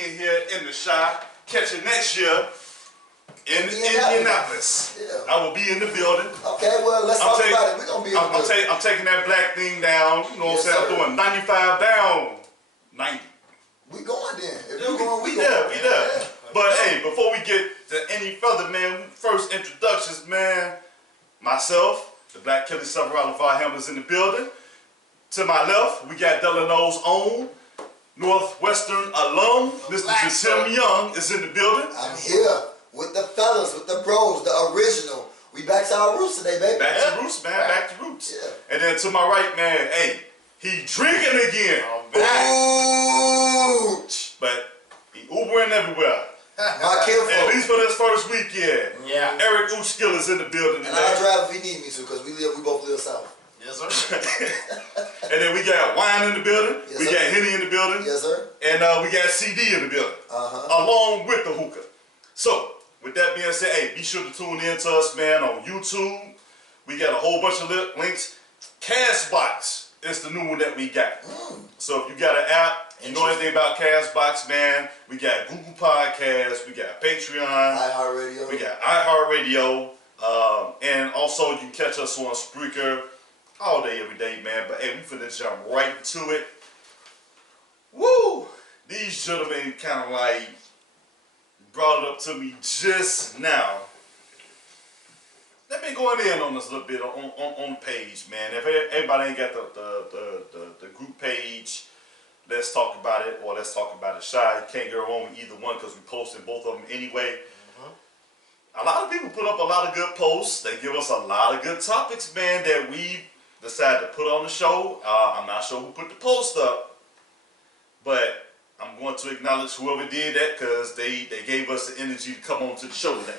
weekend here in the Chi. Catch you next year in Indianapolis. Yeah. I will be in the building. Okay, well, let's talk about it. We're going to be in the building. I'm taking that black thing down. You know what I'm saying? I'm doing 95 down. 90. We going then. If Yeah, you going, we there. Yeah. But hey, before we get to any further, man, first introductions, man. Myself, the Black Kelly Severado Varham is in the building. To my left, we got Delano's own Northwestern alum, Mr. Jasim Young is in the building. I'm here with the fellas, with the bros, the original. We back to our roots today, baby. Back to roots, man. Back to roots. Yeah. And then to my right, man, hey, he drinking again. Ooch. But he Ubering everywhere. My kid At least for this first weekend. Yeah. Eric Uskill is in the building today. And I'll drive if he need me to, because we both live south. Yes, sir. And then we got wine in the building. Yes, we sir. got Henny in the building. Yes, sir. And we got CD in the building. Along with the hookah. So, with that being said, hey, be sure to tune in to us, man, on YouTube. We got a whole bunch of links. Castbox is the new one that we got. So if you got an app, you know anything about Castbox, man, we got Google Podcasts, we got Patreon, iHeartRadio. we got iHeartRadio, and also you can catch us on Spreaker all day, every day, man. But hey, we finna jump right into it. Woo! These gentlemen kind of like brought it up to me just now. Let me go in on this a little bit on the page, man. If everybody ain't got the group page, let's talk about it, or let's talk about it Chi. You can't go wrong with either one because we posted both of them anyway. A lot of people put up a lot of good posts. They give us a lot of good topics, man, that we decided to put on the show. I'm not sure who put the post up, but I'm going to acknowledge whoever did that because they gave us the energy to come on to the show today.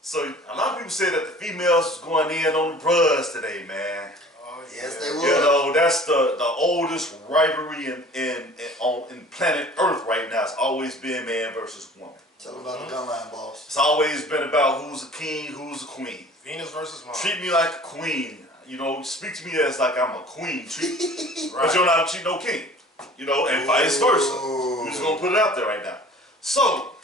So a lot of people say that the females was going in on the bros today, man. Oh, yes, they would. You know, that's the oldest rivalry in planet Earth right now. It's always been man versus woman. Tell them about the gun line, boss. It's always been about who's a king, who's a queen. Venus versus Mars. Treat me like a queen. You know, speak to me as like I'm a queen. Right. But you're not treat no king. You know, and vice versa. We're just gonna put it out there right now. So,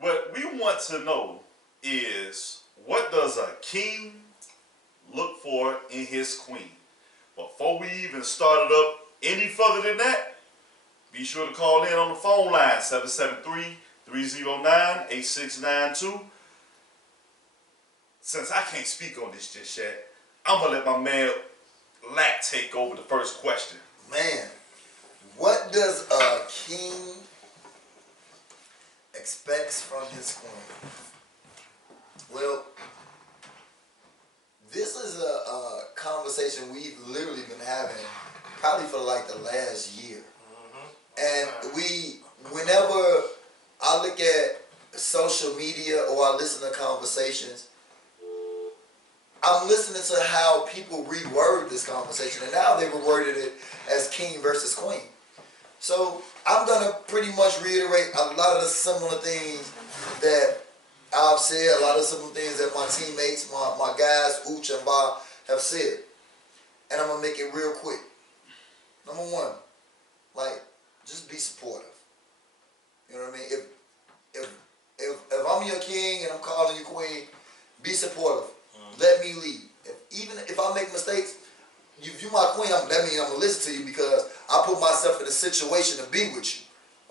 what we want to know is, what does a king look for in his queen? Before we even started up any further than that, be sure to call in on the phone line, 773-309-8692. Since I can't speak on this just yet, I'm going to let my man Lack take over the first question. Man, what does a king expects from his queen? Well, this is a conversation we've literally been having probably for like the last year. And whenever I look at social media or I listen to conversations, I'm listening to how people reword this conversation, and now they reworded it as king versus queen. So I'm gonna pretty much reiterate a lot of the similar things that I've said, a lot of similar things that my teammates, my guys, Uch and Ba, have said. And I'm gonna make it real quick. Number one, like, just be supportive. You know what I mean? If I'm your king and I'm calling you queen, be supportive. Let me lead. Even if I make mistakes, if you're my queen, that means I'm going to listen to you because I put myself in a situation to be with you.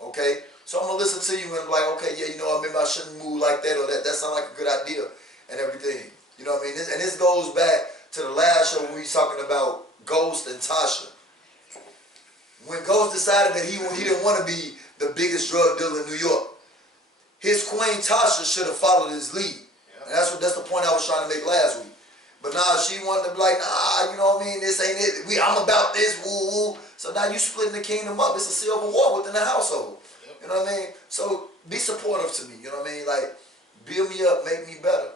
Okay? So I'm going to listen to you and be like, okay, yeah, you know, maybe I shouldn't move like that, or that sounds like a good idea and everything. You know what I mean? And this goes back to the last show when we was talking about Ghost and Tasha. When Ghost decided that he didn't want to be the biggest drug dealer in New York, his queen Tasha should have followed his lead. And that's the point I was trying to make last week. But now she wanted to be like, nah, you know what I mean? This ain't it. I'm about this, woo woo. So now you splitting the kingdom up. It's a civil war within the household. You know what I mean? So be supportive to me. You know what I mean? Like, build me up, make me better.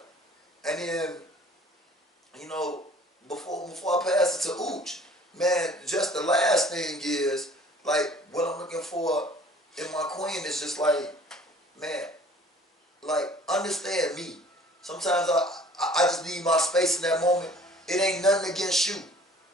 And then, you know, before I pass it to Uch, man, just the last thing is, like, what I'm looking for in my queen is just like, man, like, understand me. Sometimes I just need my space in that moment. It ain't nothing against you.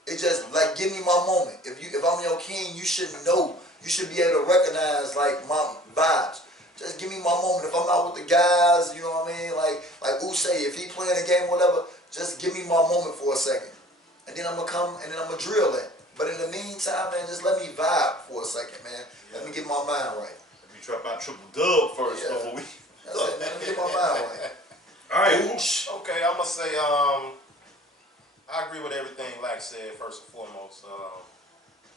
It just like give me my moment. If I'm your king, you should know You should be able to recognize like my vibes. Just give me my moment. If I'm out with the guys, you know what I mean? Like Uche say, if he playing a game or whatever, just give me my moment for a second. And then I'm going to come and then I'm going to drill it. But in the meantime, man, just let me vibe for a second, man. Let me get my mind right. Let me drop my triple dub first Yeah. before we. That's it, man. Let me get my mind right. All right, Ooch. Okay, I'm gonna say I agree with everything Lack said. First and foremost,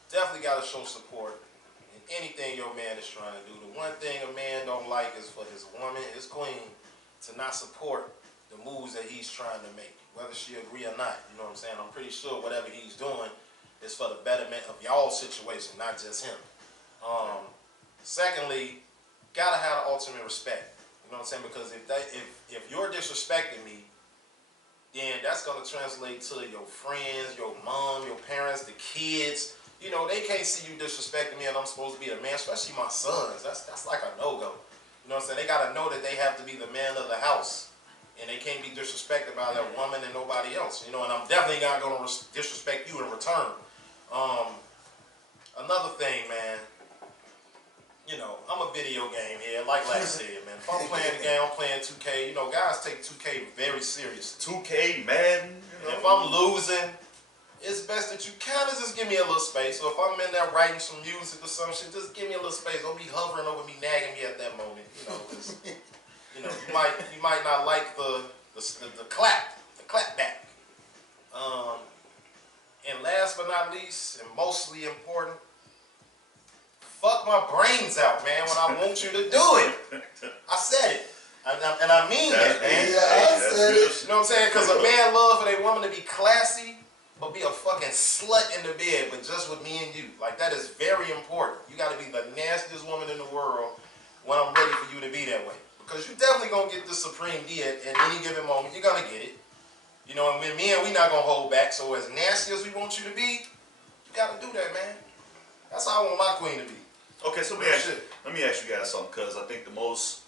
definitely gotta show support in anything your man is trying to do. The one thing a man don't like is for his woman, his queen, to not support the moves that he's trying to make, whether she agree or not. You know what I'm saying? I'm pretty sure whatever he's doing is for the betterment of y'all's situation, not just him. Secondly, gotta have the ultimate respect. You know what I'm saying? Because if you're disrespecting me, then that's gonna translate to your friends, your mom, your parents, the kids. You know, they can't see you disrespecting me and I'm supposed to be the man, especially my sons. That's like a no-go. You know what I'm saying? They gotta know that they have to be the man of the house. And they can't be disrespected by their woman and nobody else. You know, and I'm definitely not gonna disrespect you in return. Another thing, man. You know, I'm a video game here, like Lex said, man. If I'm playing the game, I'm playing 2K. You know, guys take 2K very seriously. 2K, Madden. You know. If I'm losing, it's best that you kind of just give me a little space. So if I'm in there writing some music or some shit, just give me a little space. Don't be hovering over me, nagging me at that moment. You know, 'cause, you know, you might not like the clap back. And last but not least, and mostly important, fuck my brains out, man, when I want you to do it. I said it. And I mean that, man. Yeah, I said it. You know what I'm saying? Because a man love for their woman to be classy, but be a fucking slut in the bed, but just with me and you. Like, that is very important. You got to be the nastiest woman in the world when I'm ready for you to be that way. Because you definitely going to get the supreme D at any given moment. You're going to get it. You know, and with me and we not going to hold back. So as nasty as we want you to be, you got to do that, man. That's how I want my queen to be. Okay, so let me ask you guys something, because I think the most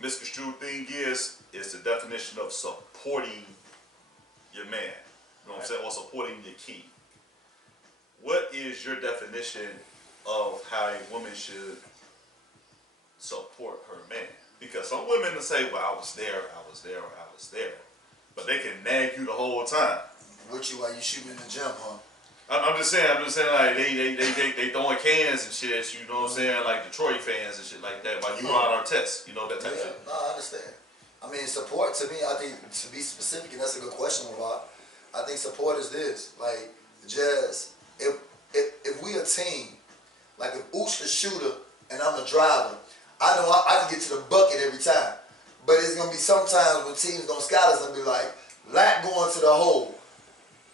misconstrued thing is the definition of supporting your man. You know what I'm saying? Or supporting your king. What is your definition of how a woman should support her man? Because some women will say, well, I was there. But they can nag you the whole time. With you while you shooting in the gym, huh? I'm just saying, like they throwing cans and shit at you, you know what I'm saying, like Detroit fans and shit like that, while you on our test, you know, that type of shit. No, I understand. I mean, support to me, I think, to be specific, and that's a good question, Rob. I think support is this, like, just if we a team, like if Ooch the shooter and I'm the driver, I know I can get to the bucket every time, but it's gonna be sometimes when teams gonna scout us and be like, Lack going to the hole,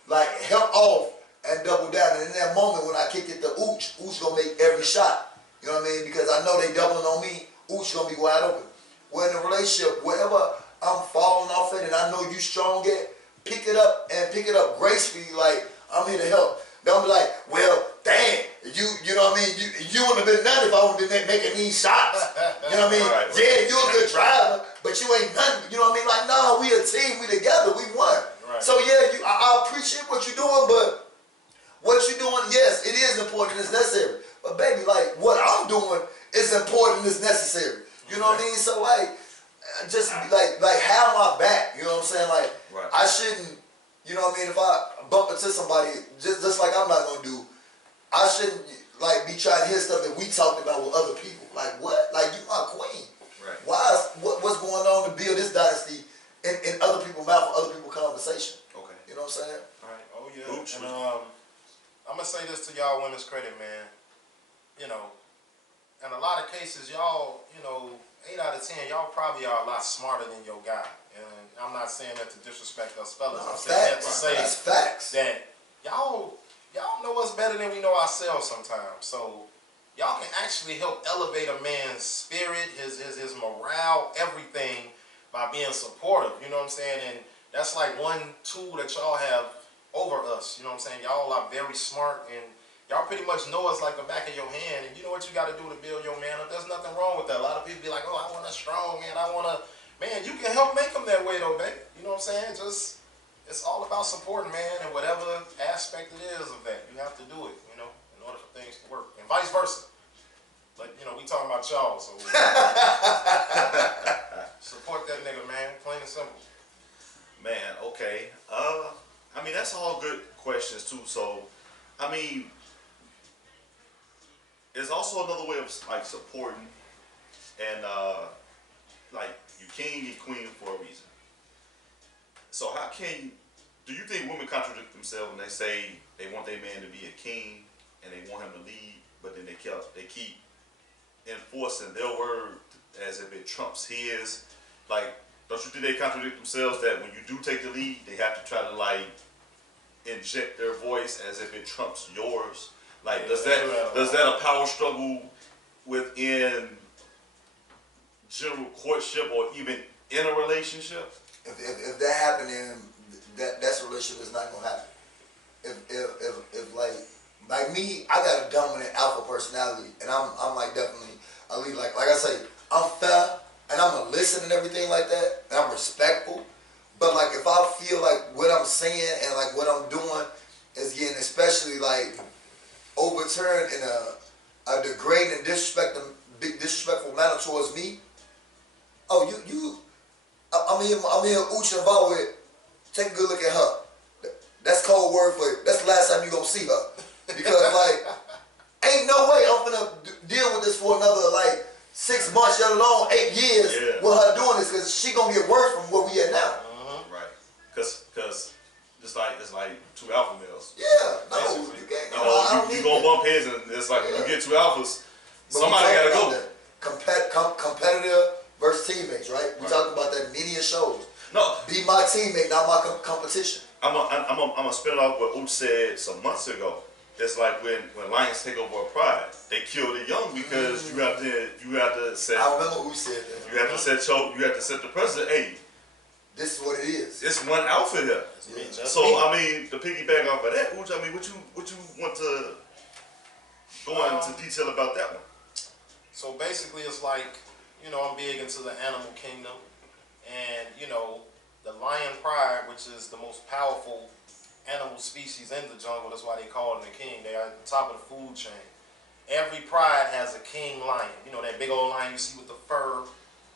like help off. And double down, and in that moment when I kick it to Ooch gonna make every shot. You know what I mean? Because I know they doubling on me, Ooch gonna be wide open. Well, in a relationship, wherever I'm falling off it and I know you strong at, pick it up and pick it up gracefully, like I'm here to help. Don't be like, well, damn, you know what I mean? You wouldn't have been nothing if I would have been making these shots. You know what I mean? Right. Yeah, you're a good driver, but you ain't nothing. You know what I mean? Like, no, we a team, we together, we won. Right. So yeah, I appreciate what you're doing, but what you're doing, yes, it is important, it's necessary. But baby, like, what I'm doing is important, it's necessary. You know what I mean? So like, just like have my back, you know what I'm saying? Like, right. I shouldn't, you know what I mean, if I bump into somebody, just like I'm not gonna do, I shouldn't like be trying to hear stuff that we talked about with other people. Like what? Like, you my queen. Right. Why is what's going on to build this dynasty in other people's mouth or other people's conversation? Okay. You know what I'm saying? All right. Oh, yeah. Ooch. And, I'm going to say this to y'all women's credit, man. You know, in a lot of cases, y'all, you know, 8 out of 10, y'all probably are a lot smarter than your guy. And I'm not saying that to disrespect us fellas. No, I'm saying that to facts. say That's facts. that y'all know us better than we know ourselves sometimes. So y'all can actually help elevate a man's spirit, his morale, everything by being supportive. You know what I'm saying? And that's like one tool that y'all have over us. You know what I'm saying? Y'all are very smart and y'all pretty much know us like the back of your hand. And you know what you got to do to build your man up. There's nothing wrong with that. A lot of people be like, oh, I want a strong man. Man, you can help make them that way though, babe. You know what I'm saying? Just, it's all about supporting, man, and whatever aspect it is of that. You have to do it, you know, in order for things to work, and vice versa. But you know, we talking about y'all, so support that nigga, man. Plain and simple. Man, okay. I mean, that's all good questions too. So, I mean, it's also another way of like supporting, and like you king and queen for a reason. So how do you think women contradict themselves when they say they want their man to be a king and they want him to lead, but then they keep enforcing their word as if it trumps his? Like, don't you think they contradict themselves that when you do take the lead, they have to try to like inject their voice as if it trumps yours? Like, does that a power struggle within general courtship or even in a relationship? If that happened, then that's a relationship that's not gonna happen. If like me, I got a dominant alpha personality, and I'm like definitely a lead. Like I say, I'm fair and I'm gonna listen and everything like that, and I'm respectful. But like if I feel like what I'm saying and like what I'm doing is getting especially like overturned in a degrading and disrespectful manner towards me, oh I'm here ooching about with. Take a good look at her. That's code word for it. That's the last time you gonna see her. Because like, ain't no way I'm gonna deal with this for another like 6 months, let alone 8 years with her doing this, because she gonna get worse from where we at now. Right. Cause it's like two alpha males. Yeah, no, basically. you can't. You gonna bump heads, and it's like when you get two alphas, somebody gotta go. Competitive versus teammates, right? We talked about that in many shows. No, be my teammate, not my competition. I'm gonna spin it off what Uch said some months ago. It's like when lions take over a pride, they kill the young because you have to set. I remember Uch said that. You have to set the precedent. Hey, this is what it is. It's one alpha here. Yeah. So I mean, to piggyback off of that, Uch, I mean, what you want to go into detail about that one? So basically, it's like, you know, I'm big into the animal kingdom. And, you know, the lion pride, which is the most powerful animal species in the jungle, that's why they call them the king. They are at the top of the food chain. Every pride has a king lion. You know, that big old lion you see with the fur,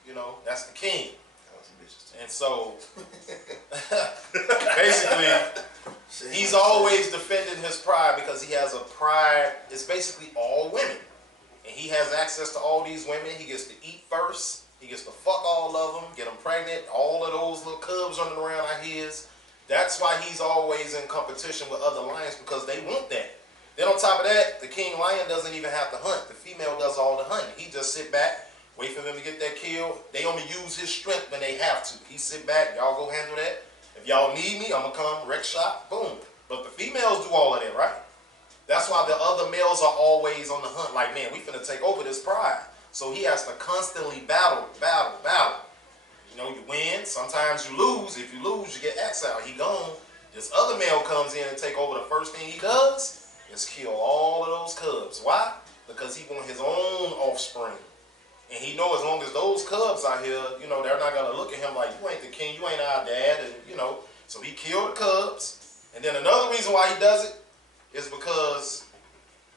you know, that's the king. And so, basically, he's always defending his pride because he has a pride. It's basically all women. And he has access to all these women. He gets to eat first. He gets to fuck all of them, get them pregnant. All of those little cubs running around are his. That's why he's always in competition with other lions, because they want that. Then on top of that, the king lion doesn't even have to hunt. The female does all the hunting. He just sit back, wait for them to get that kill. They only use his strength when they have to. He sit back, y'all go handle that. If y'all need me, I'm going to come, wreck shop, boom. But the females do all of that, right? That's why the other males are always on the hunt. Like, man, we finna take over this pride. So he has to constantly battle. You know, you win, sometimes you lose. If you lose, you get exiled. He gone. This other male comes in and take over. The first thing he does is kill all of those cubs. Why? Because he wants his own offspring. And he know as long as those cubs are here, you know, they're not going to look at him like, you ain't the king, you ain't our dad, and, you know. So he killed the cubs. And then another reason why he does it is because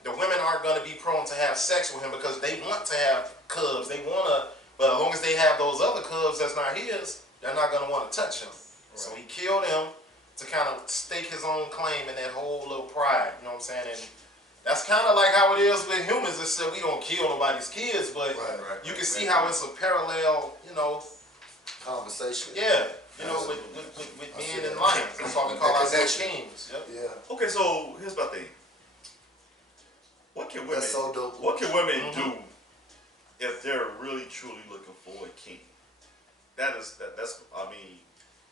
the women aren't going to be prone to have sex with him, because they want to have cubs. They want to, but as long as they have those other cubs that's not his, they're not going to want to touch him. Right. So he killed him to kind of stake his own claim in that whole little pride. You know what I'm saying? And that's kind of like how it is with humans. It's said we don't kill nobody's kids, but you can see how it's a parallel, you know, conversation. Yeah. You know, with men and lions. That's why we call ourselves kings. Yep. Yeah. Okay, so here's my thing. What can women? That's so dope. What can women do if they're really truly looking for a king? That's I mean.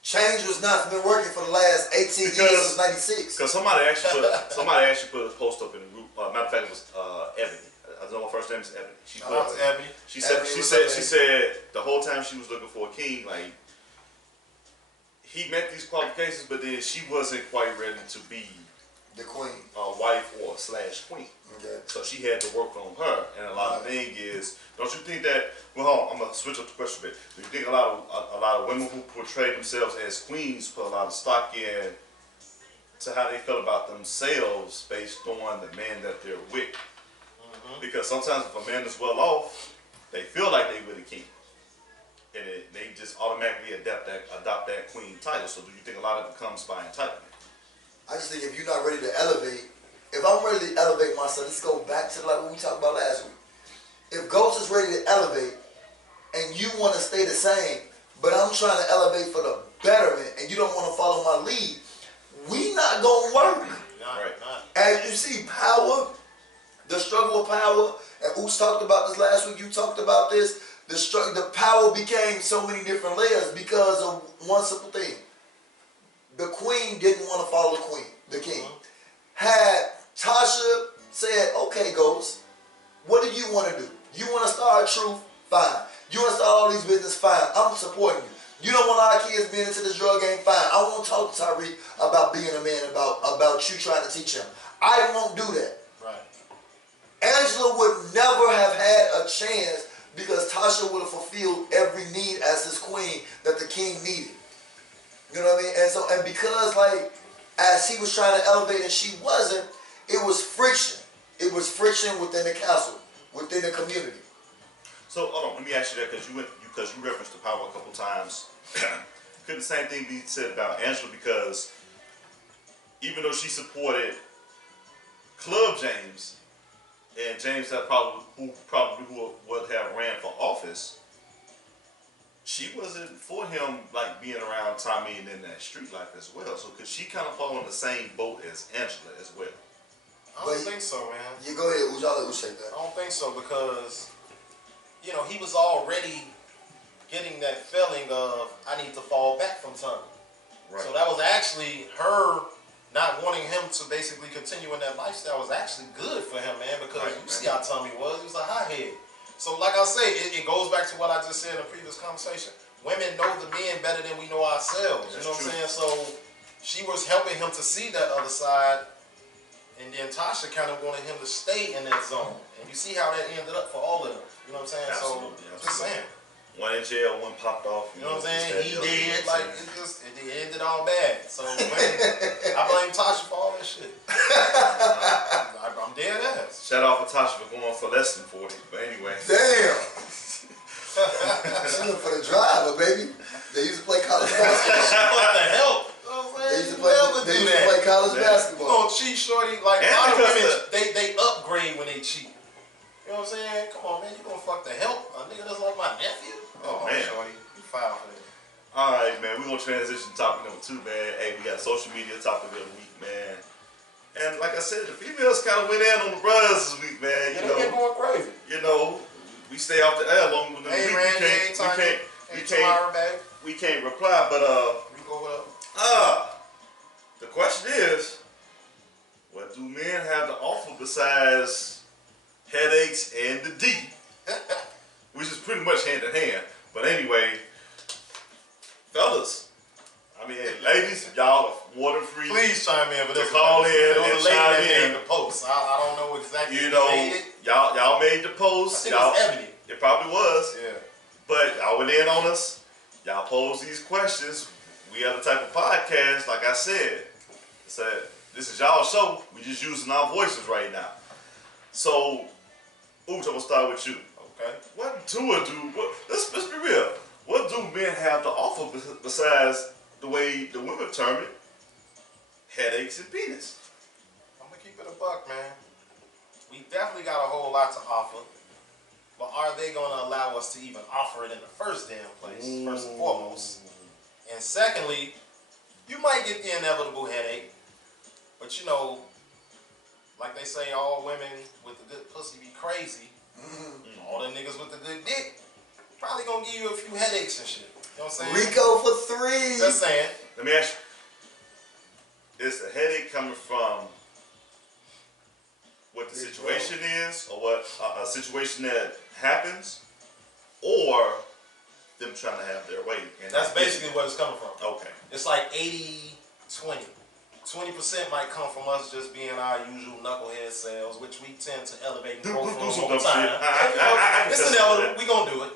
Change was not been working for the last 18 years since '96. Because somebody actually put a post up in the group. Matter of fact, it was Ebony. I know my first name is Ebony. She said the whole time she was looking for a king, like, he met these qualifications, but then she wasn't quite ready to be the queen, wife or / queen. Okay. So she had to work on her. And a lot of the thing is, don't you think that? Well, I'm gonna switch up the question a bit. Do you think a lot of women who portray themselves as queens put a lot of stock in to how they feel about themselves based on the man that they're with. Because sometimes if a man is well off, they feel like they with a king, and they just automatically adopt that queen title. So do you think a lot of it comes by entitlement? I just think if you're not ready to elevate, if I'm ready to elevate myself, let's go back to like what we talked about last week. If Ghost is ready to elevate and you want to stay the same, but I'm trying to elevate for the betterment and you don't want to follow my lead, we not going to work. As you see, power, the struggle of power, and Oots talked about this last week, you talked about this, the power became so many different layers because of one simple thing. The queen didn't want to follow the king. Had Tasha said, okay, Ghost, what do you want to do? You want to start Truth? Fine. You want to start all these business? Fine. I'm supporting you. You don't want our kids being into this drug game? Fine. I won't talk to Tyreek about being a man, about you trying to teach him. I won't do that. Right. Angela would never have had a chance because Tasha would have fulfilled every need as his queen that the king needed. You know what I mean? And because like as he was trying to elevate and she wasn't, it was friction. It was friction within the castle, within the community. So hold on, let me ask you that because you referenced the power a couple times. Could the same thing be said about Angela? Because even though she supported Club James, and James that who would have ran for office, she wasn't for him like being around Tommy and in that street life as well. So could she kind of fall in the same boat as Angela as well? I don't think so, man. You go ahead, Ujala, say that. I don't think so because, you know, he was already getting that feeling of, I need to fall back from Tommy. Right. So that was actually her not wanting him to basically continue in that lifestyle was actually good for him, man, because you see how Tommy was. He was a hothead. So like I say, it goes back to what I just said in the previous conversation. Women know the men better than we know ourselves. You know what I'm saying? So she was helping him to see that other side. And then Tasha kind of wanted him to stay in that zone. And you see how that ended up for all of them. You know what I'm saying? Absolutely, so, just saying. One in jail, one popped off. You know what I'm saying? He did. Like, it ended all bad. So, man, I blame Tasha for all that shit. I'm dead ass. Shout out for Tasha for going for less than 40. But anyway. Damn. She went for the driver, baby. They used to play college basketball. What the hell? They used to play college basketball. Oh, cheat shorty. Like, a lot of women, they upgrade when they cheat. You know what I'm saying? Come on, man. You gonna fuck the help? A nigga that's like my nephew? Oh, man. Shorty. You foul for that. All right, man. We're going to transition to topic number 2, man. Hey, we got social media topic of the week, man. And like I said, the females kind of went in on the brothers this week, man. Yeah, they been going crazy. You know, we stay off the air long with the week. We can't reply, but we go up. the question is, what do men have to offer besides headaches and the D? Which is pretty much hand in hand. But anyway, fellas, I mean, hey, ladies, y'all are more than free. Please chime in, but to call in and chime in. Made the post. I don't know exactly. You know, y'all made the post. I think it was Ebony. It probably was. Yeah. But y'all went in on us. Y'all posed these questions. We are the type of podcast, like I said. This is y'all show. We just using our voices right now. So, Ooch, I'm gonna start with you. Okay. What do? Let's be real. What do men have to offer besides the way the women term it? Headaches and penis. I'm gonna keep it a buck, man. We definitely got a whole lot to offer. But are they gonna allow us to even offer it in the first damn place, first and foremost? And secondly, you might get the inevitable headache. But you know, like they say, all women with the good pussy be crazy. All the niggas with the good dick probably gonna give you a few headaches and shit. You know what I'm saying? Rico for 3. Just saying. Let me ask you, is the headache coming from what the situation is, or what a situation that happens, or them trying to have their way? And that's basically where it's coming from. Okay. It's like 80-20. 20% might come from us just being our usual knucklehead selves, which we tend to elevate and grow from over time. It's inevitable. We gonna do it.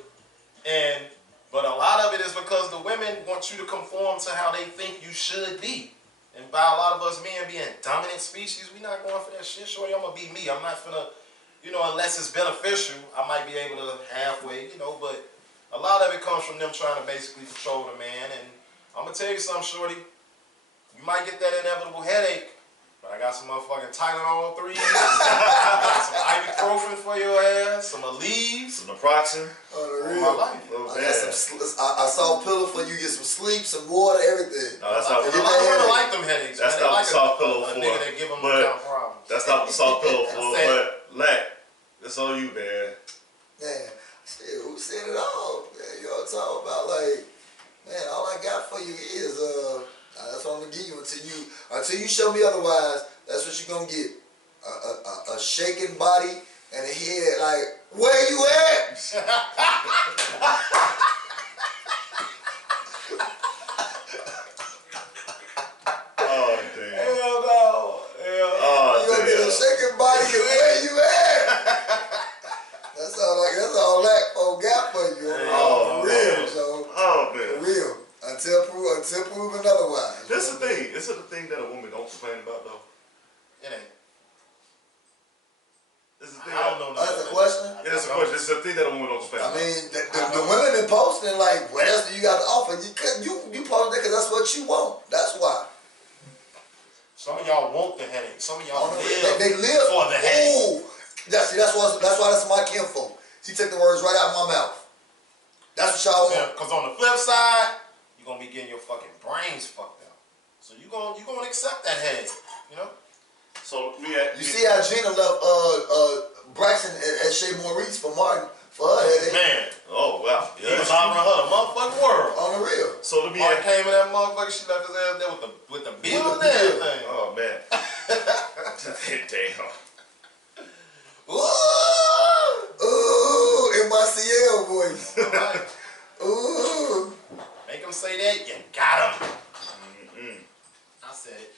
But a lot of it is because the women want you to conform to how they think you should be. And by a lot of us men being dominant species, we not going for that shit. Shorty, I'm gonna be me. I'm not finna, unless it's beneficial, I might be able to halfway, but a lot of it comes from them trying to basically control the man. And I'm gonna tell you something, Shorty. You might get that inevitable headache, but I got some motherfucking Tylenol 3. I got some ibuprofen for your ass, some Aleve, Some naproxen. On my life. Oh, I got I saw a pillow for you. Get some sleep, some water, everything. No, that's A not. lot of women like them headaches. That's man. not They like the soft pillow a for. nigga that give them But kind of problems. that's not the soft pillow for. Said But Lack, it's on you, man. Man, shit, who said it all? Man, you all talking about like, man, all I got for you is that's what I'm gonna give you until you show me otherwise. That's what you're gonna get. A shaking body and a head like, where you at? Oh damn. Hell no. Hell. Oh You gonna get a damn. shaking body and where you at? That's all that old got for you. Oh, For real, so Oh for man. real. Until proven otherwise. This is the thing. This is the thing that a woman don't complain about though. It ain't. This is the thing. I don't know. That's a question. Yeah, it's a question. It's the thing that a woman don't complain I about. mean, the women been posting like, what else do you got to offer? You posted that because that's what you want. That's why. Some of y'all want the headache. Some of y'all They live for the headache. Ooh, that's why that's my kinfolk. She took the words right out of my mouth. That's what y'all want. Because on the flip side, you're gonna be getting your fucking brains fucked out. So you gonna accept that headache, So You see how Gina left Braxton at Shea Maurice for Martin for her headache. Man, Oh wow. he was offering her the motherfucking world. On the real. So let me Martin ask. came in that motherfucker. She left his ass there with the bill With and the bill. everything. Oh man. Damn. Ooh, in my CL voice. Right. Ooh. Make him say that. You got him. Mm-mm. I said it.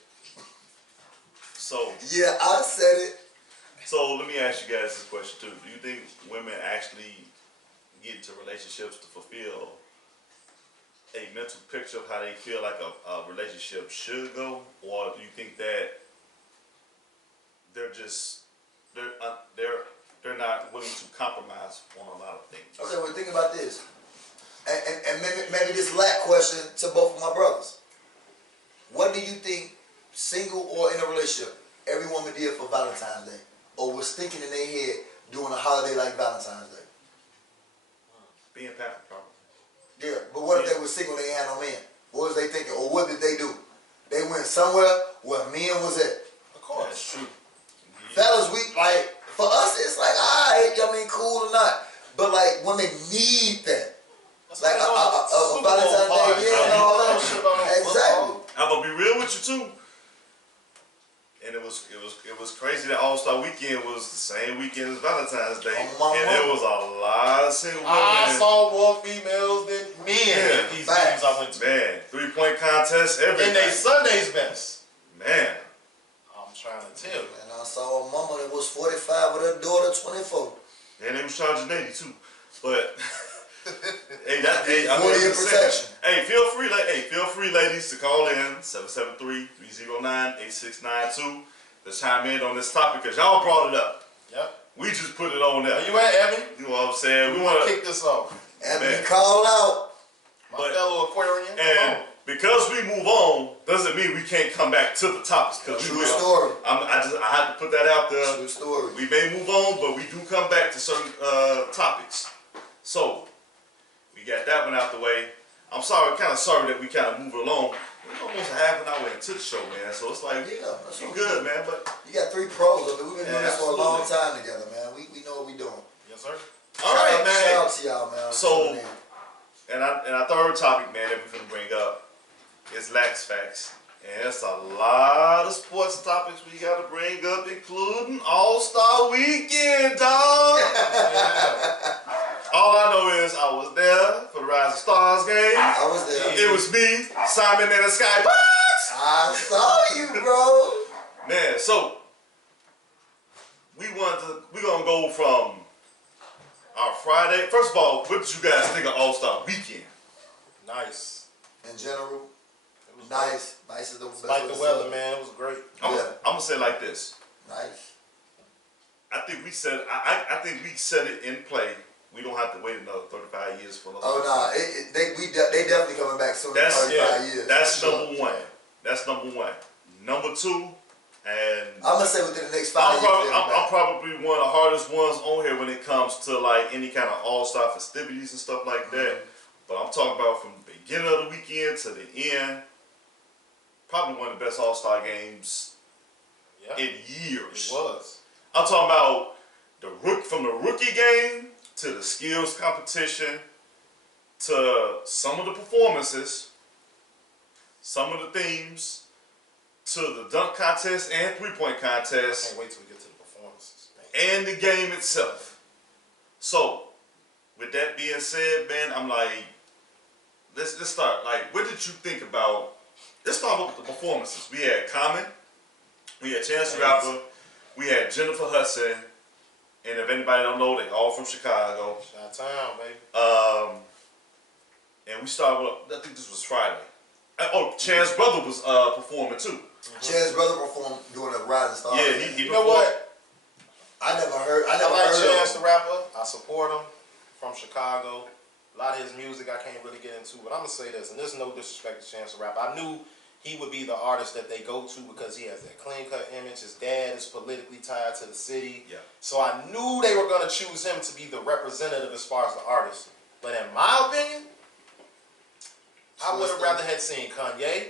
So Yeah, I said it. let me ask you guys this question too. Do you think women actually get into relationships to fulfill a mental picture of how they feel like a relationship should go, or do you think that they're not willing to compromise on a lot of things? Okay, well, think about this. And maybe this lack question to both of my brothers. What do you think, single or in a relationship, every woman did for Valentine's Day? Or was thinking in their head doing a holiday like Valentine's Day? Being pampered, probably. Yeah, but what if they were single and they ain't had no man? What was they thinking? Or what did they do? They went somewhere where men was at. Of course. That's true. Fellas, for us, it's like, cool or not. But like, women need that. That's Like why a Super Bowl Valentine's Day, party, yeah, man. and all that. Shit on Exactly. football. I'm gonna be real with you too. And it was crazy that All-Star Weekend was the same weekend as Valentine's Day, Oh, my and there mama. was a lot of single women. I saw more females than men at these facts. games I went to. Man, 3-point contest, everything. And they Sunday's best. Man, I'm trying to tell you. And I saw a mama that was 45 with her daughter 24. and they was charging 80 too. But hey, I 40 mean, in protection. Hey, feel free, ladies, to call in 773-309-8692 to chime in on this topic because y'all brought it up. Yep. We just put it on there. Where you at, Evan? You know what I'm saying? We We want want to to, kick this off. And Man. we call out. My But- fellow Aquarian. Come and on. because we move on doesn't mean we can't come back to the topics because we True will. story. I had to put that out there. True story. We may move on, but we do come back to certain topics. So, we got that one out the way. I'm kind of sorry that we kind of move along. We're almost a half an hour into the show, man. So it's like, Yeah, that's you what good, man. But, You got 3 pros of it. We've been doing Yeah, this for a long absolutely. time together, man. We know what we doing. Yes, sir. all right, Shout man. out to y'all, man. So- Tuning in. And our third topic, man, that we're going to bring up is Lax Facts. And it's a lot of sports topics we got to bring up, including All-Star Weekend, dog. Yeah. All I know is I was there for the Rising Stars game. I was there. It was me, Simon, and the Skybox. I saw you, bro. Man, so we're gonna go from our Friday. First of all, what did you guys think of All-Star Weekend? Nice. In general, It was Nice. Nice is the best great. Like way the to weather, say it. man, it was great. I'm Yeah. gonna say it like this. Nice. I think we said I think we set it in play. We don't have to wait another 35 years for another. Oh no, they definitely coming back sooner than That's 35 years. That's for sure. number one. That's number one. Number two, and I'm gonna say within the next 5 years. I'm probably one of the hardest ones on here when it comes to like any kind of all-star festivities and stuff like that. But I'm talking about from the beginning of the weekend to the end. Probably one of the best all-star games Yeah, in it years. was. I'm talking about from the rookie game to the skills competition to some of the performances, some of the themes, to the dunk contest and three-point I contest, can't wait till we get to the performances, man. and the game itself. So, with that being said, man, I'm like, let's start. Like, what did you think about? Let's start with the performances. We had Common, we had Chance the Rapper, we had Jennifer Hudson, and if anybody don't know, they all from Chicago. Chi-Town, baby. And we started with, I think this was Friday. Chan's brother was performing too. Chan's brother performed doing a Rising Star. Yeah, he You know what? I never heard. I I never like heard Chance of the Rapper. I support him. From Chicago. A lot of his music I can't really get into, but I'm gonna say this, and there's no disrespect to Chance the Rapper. I knew he would be the artist that they go to because he has that clean cut image. His dad is politically tied to the city. Yeah. So I knew they were gonna choose him to be the representative as far as the artist. But in my opinion, I would have Twista. rather had seen Kanye.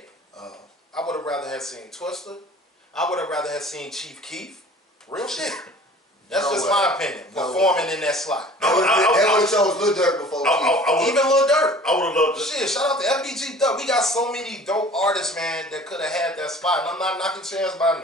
I would have rather had seen Twista. I would have rather had seen Chief Keef. Real shit. That's No just way. my opinion. No Performing in that slot. They would have chose Lil Durk before Keith. Even Lil Durk. I would have loved it. Shit, shout out to FBG Duck. We got so many dope artists, man, that could have had that spot. And I'm not knocking Chance by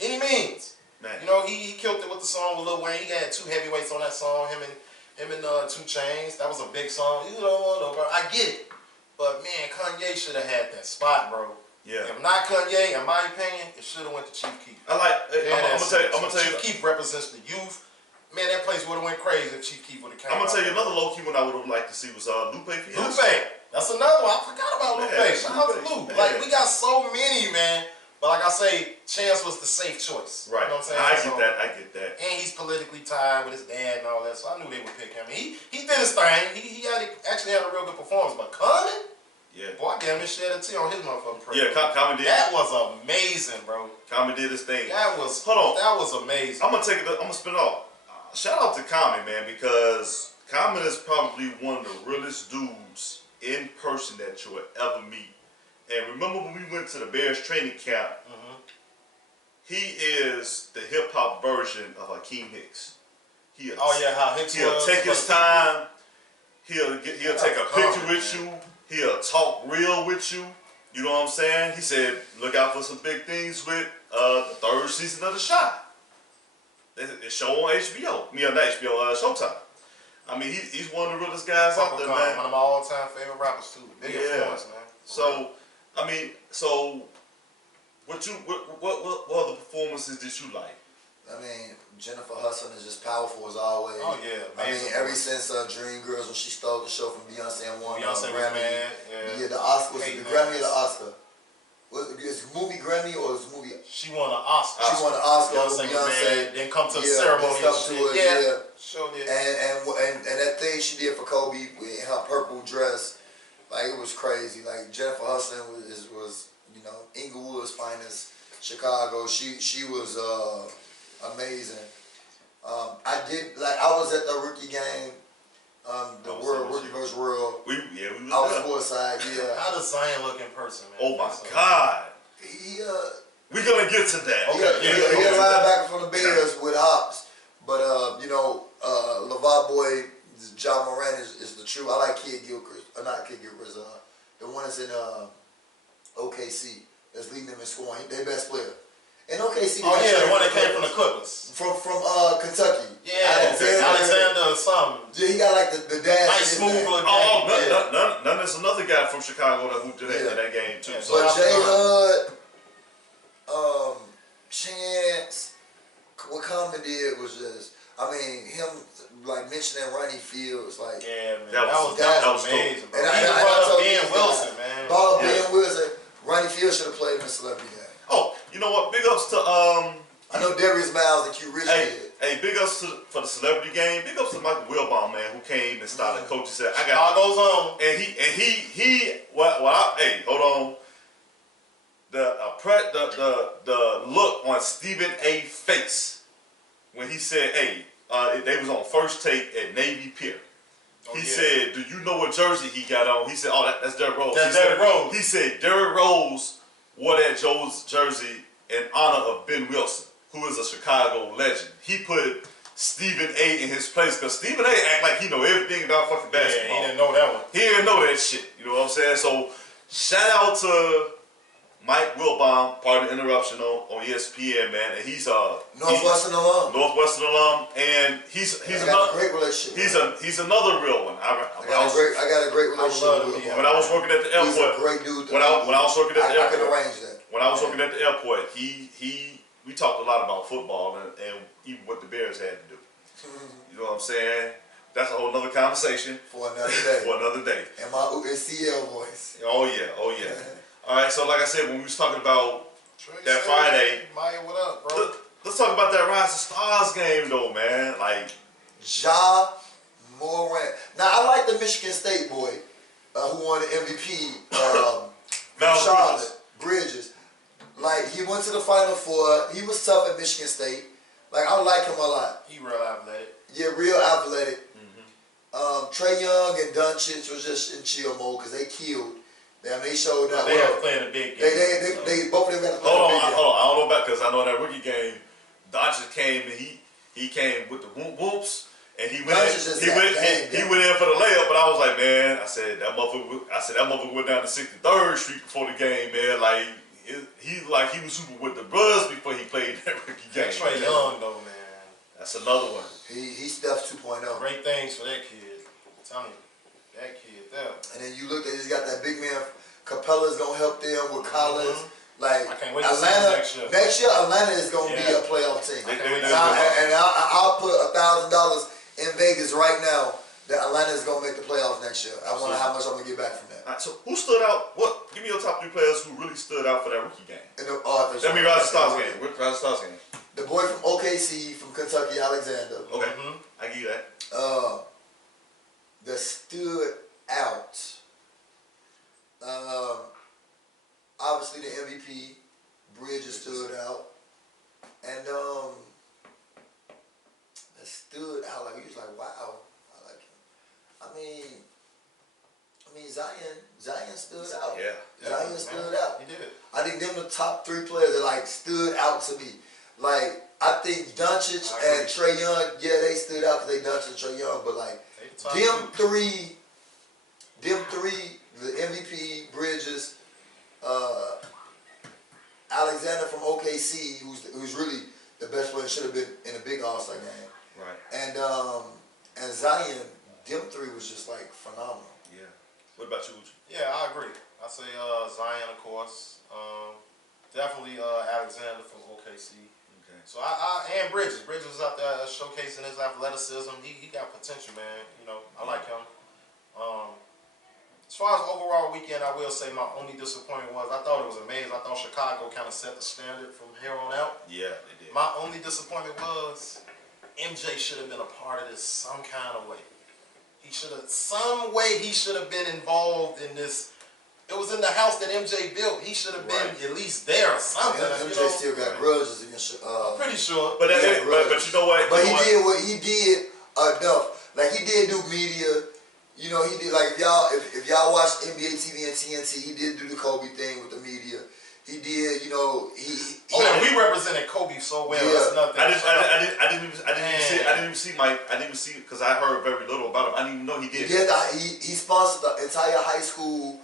any means. Man. You know, he killed it with the song with Lil Wayne. He had two heavyweights on that song. Him and 2 Chainz. That was a big song. You know, bro. I get it. But man, Kanye should have had that spot, bro. Yeah. If not Kanye, in my opinion, it should have went to Chief Keef. I'm gonna tell you. Chief Keef represents the youth. Man, that place would have went crazy if Chief Keef would have came. I'm gonna out. tell you another low key one I would have liked to see was Lupe Fiasco. Lupe. That's another one. I forgot about Lupe. Man, Shout out to Lupe. Lupe. Man. Like, we got so many, man. But like I say, Chance was the safe choice. Right. You know what I'm saying? I get that. And he's politically tied with his dad and all that, so I knew they would pick him. He did his thing. He actually had a real good performance. But Common, Yeah. boy, I damn near shed a tear on his motherfucking prayer. Yeah, Common did. That was amazing, bro. Common did his thing. That was amazing. I'm gonna spin it off. Shout out to Common, man, because Common is probably one of the realest dudes in person that you'll ever meet. And remember when we went to the Bears training camp? He is the hip hop version of Hakeem Hicks. How Hicks He'll was. take his time. He'll take a picture with you. He'll talk real with you. You know what I'm saying? He said, look out for some big things with the 3rd season of The Shot. It's show on HBO. Not HBO, Showtime. I mean, he's one of the realest guys out there, man. One of my all-time favorite rappers too. Big influence, man. So, I mean, what other performances did you like? I mean, Jennifer Hudson is just powerful as always. Oh yeah, I mean, amazing. ever since Dreamgirls when she stole the show from Beyonce and won Beyonce was Grammy. mad. Yeah, the Oscar was it Hey, the man. Grammy or the Oscar? Was it movie Grammy or was it movie? She won an Oscar. She won the Oscar over Beyonce was Beyonce. mad. Then come to the Yeah, ceremony then and come shit. to it, Yeah, yeah. sure did. And that thing she did for Kobe in her purple dress, like it was crazy. Like Jennifer Hudson was you know Inglewood's finest, Chicago. She was amazing. I was at the rookie game, the rookie versus world. We I was there. courtside. Yeah. How does Zion look in person, man? Oh my God. He We're gonna get to that. Okay, he yeah, a linebacker from the Bears with hops, but LeVar Boy, John Moran is the true. I like Kid Gilchrist, not Kid Gilchrist. The one that's in OKC that's leading them in scoring. They best player. And OKC. Oh yeah, the one that came from the Clippers. From Kentucky. Yeah, Alexander something. Yeah, he got like the dash. Nice smooth little Oh, none. There's another guy from Chicago that hooped in that game too. Yeah, So But J Hud, Chance, what Common did was just, I mean, him like mentioning Ronnie Fields, like Yeah, man. That was That was dope. amazing, bro. And He I brought up told Ben these Wilson, guys, man. Ball, Yeah. Ben Wilson, Ronnie Field should have played in the celebrity game. Oh, you know what? Big ups to I know Darius Miles and Q Rich did. Hey, big ups for the celebrity game. Big ups to Michael Wilbon, man, who came and started. Mm-hmm. Coach said, "I got." Chicago's on. And he. Hey, hold on. The look on Stephen A. face when he said, "Hey, they was on First Take at Navy Pier." He said, "Do you know what jersey he got on?" He said, "Oh, that's Derrick Rose." That's Derrick Rose. He said, "Derrick Rose wore that Joe's jersey in honor of Ben Wilson, who is a Chicago legend." He put Stephen A. in his place because Stephen A. act like he know everything about fucking basketball. Yeah, he didn't know that one. He didn't know that shit. You know what I'm saying? So shout out to Mike Wilbon, part of the interruption on ESPN, man. And he's Northwestern alum. Northwestern alum, and he's I got another a great relationship. he's another real one. I got a great relationship with him. When I was working at the He's a airport, great dude. when I was working at the I could airport, arrange that. when I was working at the airport, we talked a lot about football and even what the Bears had to do. You know what I'm saying? That's a whole nother conversation For another day. for another day. And my UNCL voice. Oh yeah. All right, so like I said, when we was talking about that Friday, Maya, what up, bro? let's talk about that Rise of Stars game though, man. Like Ja Morant. Now I like the Michigan State boy who won the MVP. Miles Charlotte Bridges. Like he went to the Final Four. He was tough at Michigan State. Like I like him a lot. He real athletic. Yeah, real athletic. Trae Young and Doncic was just in chill mode because they killed. They showed that. They have to play in the big game. They both of them got to play hold in the on, big game. I don't know about because I know in that rookie game, Doncic came and he came with the whoops and he went he went in for the layup, but I was like, man, I said that motherfucker went down to 63rd Street before the game, man. Like he was super with the Buzz before he played that rookie game. Trae Young though, man. That's another one. He Steph's 2.0. Great things for that kid. I'm telling you, that kid there. And then you look at he's got that big man. Capella's gonna help them with Collins. Like I can't wait to see Atlanta next year. next year, Atlanta is gonna be a playoff team. And I'll put $1,000 in Vegas right now that Atlanta is gonna make the playoffs next year. I wonder how much I'm gonna get back from that. All right, so who stood out? What? Give me your top 3 players who really stood out for that rookie game. Let me Rise of Stars game. Rise of Stars game. The boy from OKC, from Kentucky, Alexander. Okay, I give you that. That stood out. Obviously the MVP, Bridges stood out. And that stood out, like he was like, wow, I like him. I mean Zion stood out. Yeah. Zion stood out. He did it. I think them the top 3 players that like stood out to me. Like I think Doncic and Trae Young, yeah, they stood out because they Doncic and Trae Young, but like them three, the MVP, Bridges, Alexander from OKC, who's really the best player, should have been in a big All-Star game. Right. And Zion, them 3 was just like phenomenal. Yeah. What about you, Uchi? Yeah, I agree. I say Zion, of course. Definitely Alexander from OKC. Okay. So and Bridges. Bridges was out there showcasing his athleticism. He got potential, man. You know, I like him. As far as overall weekend, I will say my only disappointment was I thought it was amazing. I thought Chicago kind of set the standard from here on out. Yeah, they did. My only disappointment was MJ should have been a part of this some kind of way. He should have been involved in this. It was in the house that MJ built. He should have been at least there or something. MJ still got grudges against. I'm pretty sure. But you know what? But he did enough. Like he did do media. You know, he did like if y'all watched NBA TV and TNT, he did do the Kobe thing with the media. He did, you know, and we represented Kobe so well. Yeah. That's nothing. I didn't even see Mike. I didn't even see because I heard very little about him. I didn't even know he did. He sponsored the entire high school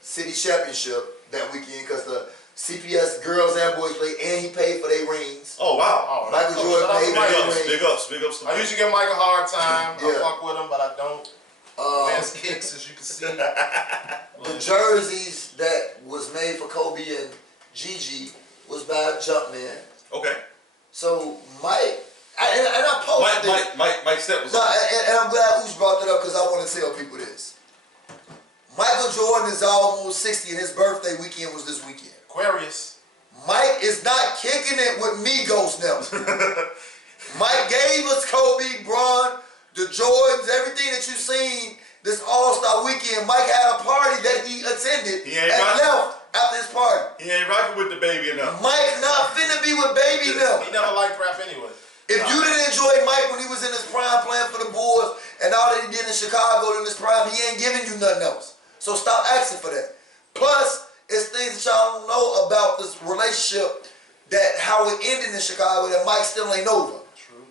city championship that weekend because the CPS girls and boys played, and he paid for their rings. Oh wow! Michael Jordan paid for their rings. Big ups. I usually give Mike a hard time. I fuck with him, but I don't. Man's kicks, as you can see. The jerseys that was made for Kobe and Gigi was by Jumpman. Okay. So Mike, and I posted Mike Step was. No, and I'm glad Ooch brought that up because I want to tell people this. Michael Jordan is almost 60 and his birthday weekend was this weekend. Aquarius. Mike is not kicking it with Migos now. Mike gave us Kobe, Bron, the Jordans, everything that you've seen this All-Star weekend. Mike had a party that he attended and left after his party. He ain't rocking with the baby enough. Mike not finna be with baby now. He never liked rap anyway. If you didn't enjoy Mike when he was in his prime playing for the Bulls and all that he did in Chicago in his prime, he ain't giving you nothing else. So stop asking for that. Plus, it's things that y'all don't know about this relationship, that how it ended in Chicago, that Mike still ain't over. True.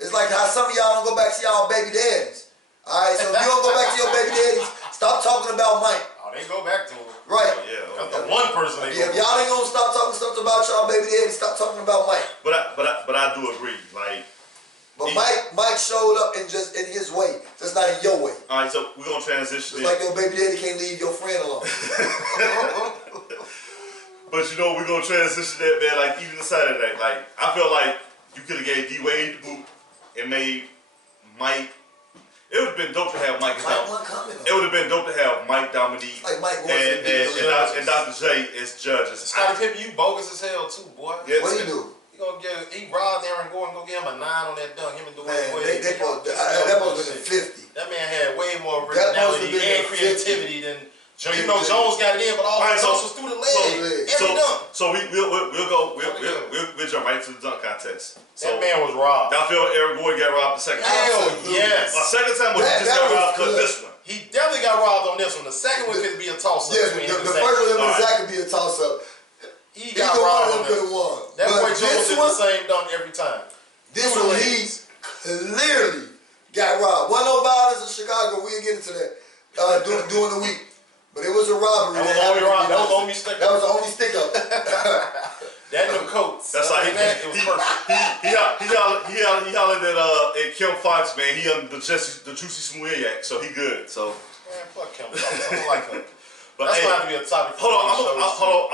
It's like how some of y'all don't go back to y'all baby daddies. Alright, so if you don't go back to your baby daddies, stop talking about Mike. Oh, they go back to him. Right. Yeah. That's the one person they Yeah, go if y'all ain't gonna stop talking stuff about y'all baby daddies, stop talking about Mike. But I do agree. Like, But Mike showed up in his way, just not in your way. all right, so we're gonna transition. It's like your baby daddy can't leave your friend alone. But you know, we're gonna transition that, man. Like, even the Saturday, like, I feel like you could have gave D Wade the boot and made Mike. It would have been dope to have Mike. Mike wasn't coming. It would have been dope to have Mike, Dominique, Like Mike was and Dr. J as judges. Scottie Pippen, you bogus as hell too, boy. Yeah, What do you do? He robbed Aaron Gordon, go get him a 9 on that dunk. Him and Dwayne Man, Wade. that must have been 50. That man had way more That must originality have been and 50. creativity than you know. Jones got it in, but all his dunks was through the leg. Every dunk. So we'll jump right to the dunk contest. So That man was robbed. I feel Aaron Gordon got robbed the second time. Hell Absolutely. yes. A second time was he just got robbed because this one. He definitely got robbed on this one. The second one could be a toss-up. Yeah, between the him and first Zach. one All and Zach could be a toss-up. He Either got one robbed of on them could this. have won. That But boy Jones this did one, the same dunk every time. this one, he clearly got robbed. Wasn't no violence in Chicago. We'll get into that during the week. But it was a robbery. That was the only rob. That was the only stick. That was the only stick-up. That and them coats. That's Other like than that, it was perfect. he hollered at Kim Fox, man. He under the Juicy Smouillac, so he good. So Man, fuck him. I don't like him. but That's hey, going to be a topic for hold on, these shows,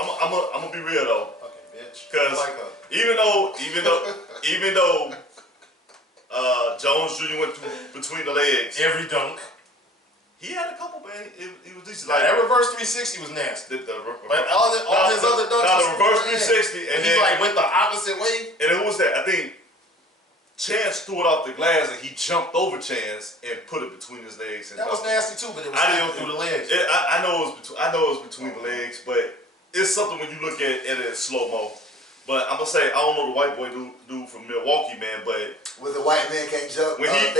I'm gonna be real though. Okay, bitch. Because I like her. even though Jones Jr. went between the legs, Every dunk. he had a couple, man. It was decent. Like, Like that reverse 360 was nasty. But now, all his other dunks the was reverse nasty. 360, and He then like went the opposite way. and who was that? I think Chance threw it off the glass, and he jumped over Chance and put it between his legs. And That was nasty too, but it was I didn't through the legs. I know it was between the legs, but it's something when you look at it in slow mo. But I'm gonna say I don't know the white boy dude from Milwaukee, man, but With the white man can't jump. when he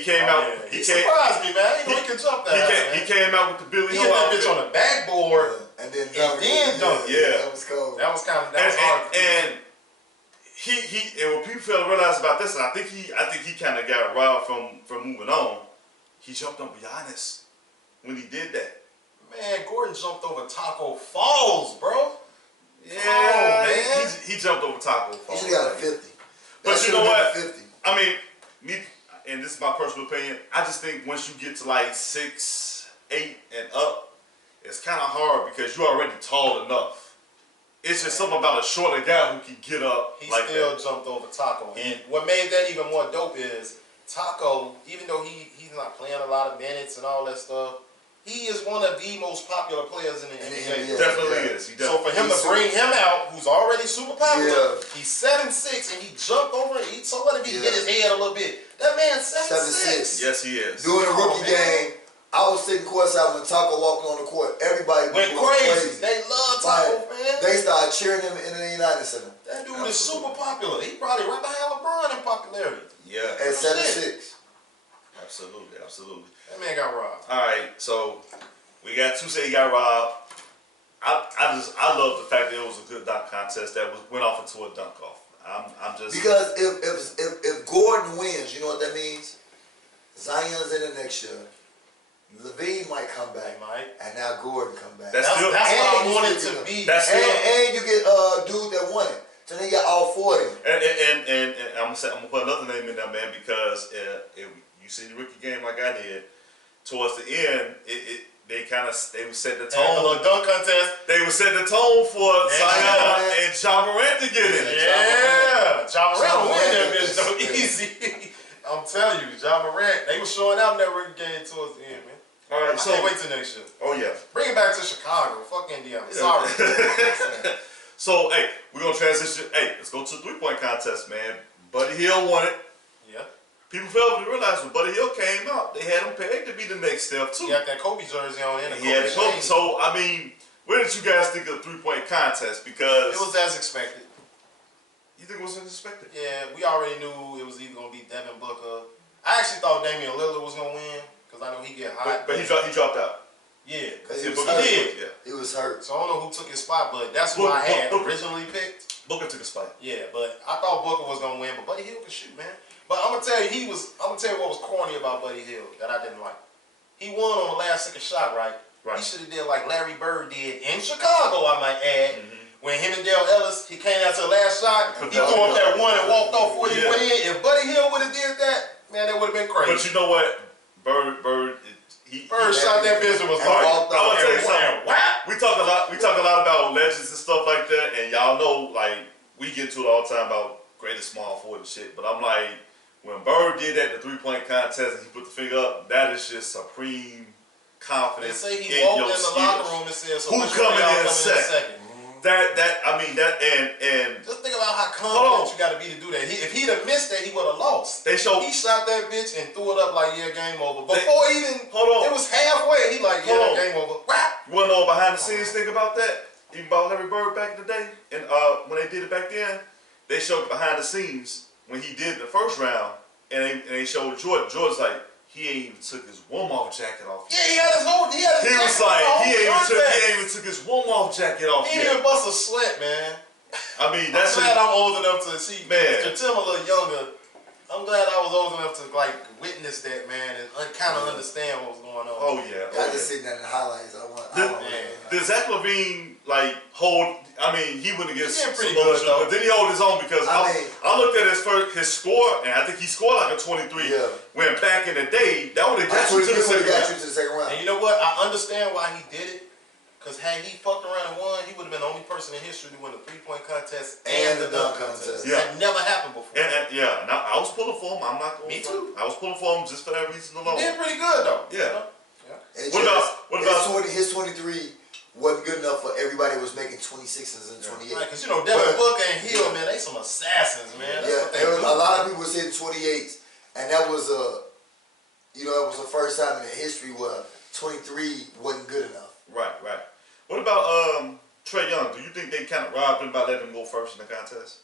came out. Yeah. He He came. surprised me, man. He can jump that. He came out with the Billy He Hill hit that bitch outfit. on the backboard. And then dunk. Yeah. That was cold. That was hard. And what people fail to realize about this, and I think he kind of got robbed from moving on. He jumped on Giannis when he did that. Man, Gordon jumped over Taco Falls, bro. Yeah, man. he jumped over Taco He Fall. should have got a 50. But you know what? 50. I mean, me, and this is my personal opinion. I just think once you get to like 6'8" and up, it's kind of hard because you're already tall enough. It's just something about a shorter guy who can get up He like still that. jumped over Taco. And what made that even more dope is Taco, even though he's not playing a lot of minutes and all that stuff, he is one of the most popular players in the NBA. Definitely is. He So for him to He's bring him out, who's already super popular, Yeah. he's 7'6" and he jumped over. So what if he hit his head a little bit? That man's 7'6". Yes, he is. During the Come on, rookie man. game, I was sitting courtside when Taco walked on the court. Everybody Went was going crazy. They love Taco, man. They started cheering him in the United Center That dude is super popular. He probably right behind LeBron in popularity. Yeah, at 7'6". absolutely. That man got robbed. All right, so we got two say he got robbed. I love the fact that it was a good dunk contest that went off into a dunk off. I'm just Because if Gordon wins, you know what that means? Zion's in the next year. Levine might come back, He might. and now Gordon come back. That's That's still- what I And wanted you still to get be. That's still and you get dude that won it. So then you got all 40. and I'm gonna put another name in there, man, because you see the rookie game like I did. Towards the end, they would set the A tone. little dunk contest. They would set the tone for Zion and Ja Morant to get it. Yeah. Ja Morant Ja will win that Morant bitch though is- easy. I'm telling you, Ja Morant, they were showing out in that rookie game towards the end, man. All right, I so can't wait till next year. oh yeah. Bring it back to Chicago. Fuck Indiana. Yeah. Sorry. So hey, we're gonna transition. Hey, let's go to the 3-point contest, man. Buddy Hield won it. Yeah. People failed to realize when Buddy Hield came out, they had him pegged to be the next step too. He had that Kobe jersey on and He had the Kobe. So I mean, where did you guys think of the 3-point contest? Because it was as expected. you think it was unexpected? Yeah, we already knew it was either gonna be Devin Booker. I actually thought Damian Lillard was gonna win because I know he get hot. But he dropped out. Yeah, Because Yeah, he was Booker hurt. did. Yeah. He was hurt. so I don't know who took his spot, but that's who I had originally picked. Booker took a spot. Yeah, but I thought Booker was gonna win, but Buddy Hield could shoot, man. But I'm gonna tell you, I'm gonna tell you what was corny about Buddy Hield that I didn't like. He won on the last second shot, right? Right. He should have did like Larry Bird did in Chicago, I might add. When him and Dale Ellis, he came out to the last shot, he threw up that one and walked off 40 Yeah. went in. If Buddy Hield would have did that, man, that would have been crazy. But you know what? Bird, Bird shot that bitch and was And like, walked I'm off. gonna tell you something. wham, whap. We talk a lot about legends and stuff like that, and y'all know, like, we get to it all the time about greatest small forward and shit. But I'm like, when Bird did that, the 3-point contest, and he put the finger up, that is just supreme They confidence say he in walked your in the skills. locker room and said, so Who which coming one of y'all in second? And Just think about how Hold on. confident you got to be to do that. If he'd have missed that, he would have lost. they show. He shot that bitch and threw it up like, yeah, game over. Before even, Hold on. it was halfway. He like, yeah, Hold on. game over. Whap. You wanna know a behind the scenes thing about that? Even about Larry Bird back in the day, and when they did it back then, they showed behind the scenes when he did the first round, and they showed Jordan. Jordan's like, he ain't even took his warm-off jacket off. Yeah, he had his whole. He had his. He was jacket like, on, he ain't contact. even took his warm-off jacket off He didn't yet. even bust a sweat, man. I mean, I'm that's glad I'm old enough to see. Man. To Tim a little younger. I'm glad I was old enough to like witness that, man, and kind of understand what was going on. oh yeah. I just seen that in the highlights. I want. Did Zach LaVine like hold? I mean, he went against He did pretty some other good, shit, though. but then he hold his own because I I looked at his score, and I think he scored like a 23. Yeah. When back in the day, that would have got That's you what to the second got round. you to the second round. And you know what? I understand why he did it. Because had he fucked around and won, he would have been the only person in history to win the 3-point contest and the dunk contest. Yeah. That never happened before. And yeah, and I was pulling for him. I'm not going. Me too. I was pulling for him just for that reason alone. He did pretty good though. Yeah. And What about his 23 wasn't good enough for everybody who was making 26s and 28. Right, because you know, Devin Booker and Hill, man, they some assassins, man. That's what they there was do. a lot of people was hitting 28s, and that was it was the first time in the history where 23 wasn't good enough. Right. What about Trae Young? Do you think they kind of robbed him by letting him go first in the contest?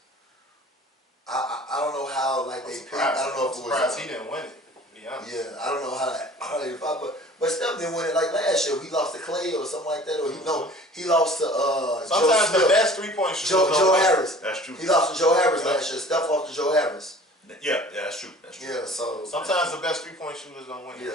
I don't know how I'm they picked. surprised. I don't know if it Surprised was. he didn't win it. To be honest. Yeah, I don't know how they fought, but Steph didn't win it like last year. He lost to Clay or something like that, or he lost to Sometimes Joe the Smith. best 3-point shooters Joe don't win. Harris. That's true. He lost to Joe Harris last year. Steph lost to Joe Harris. Yeah, that's true. Yeah, so Sometimes the best 3-point shooters don't win. yeah,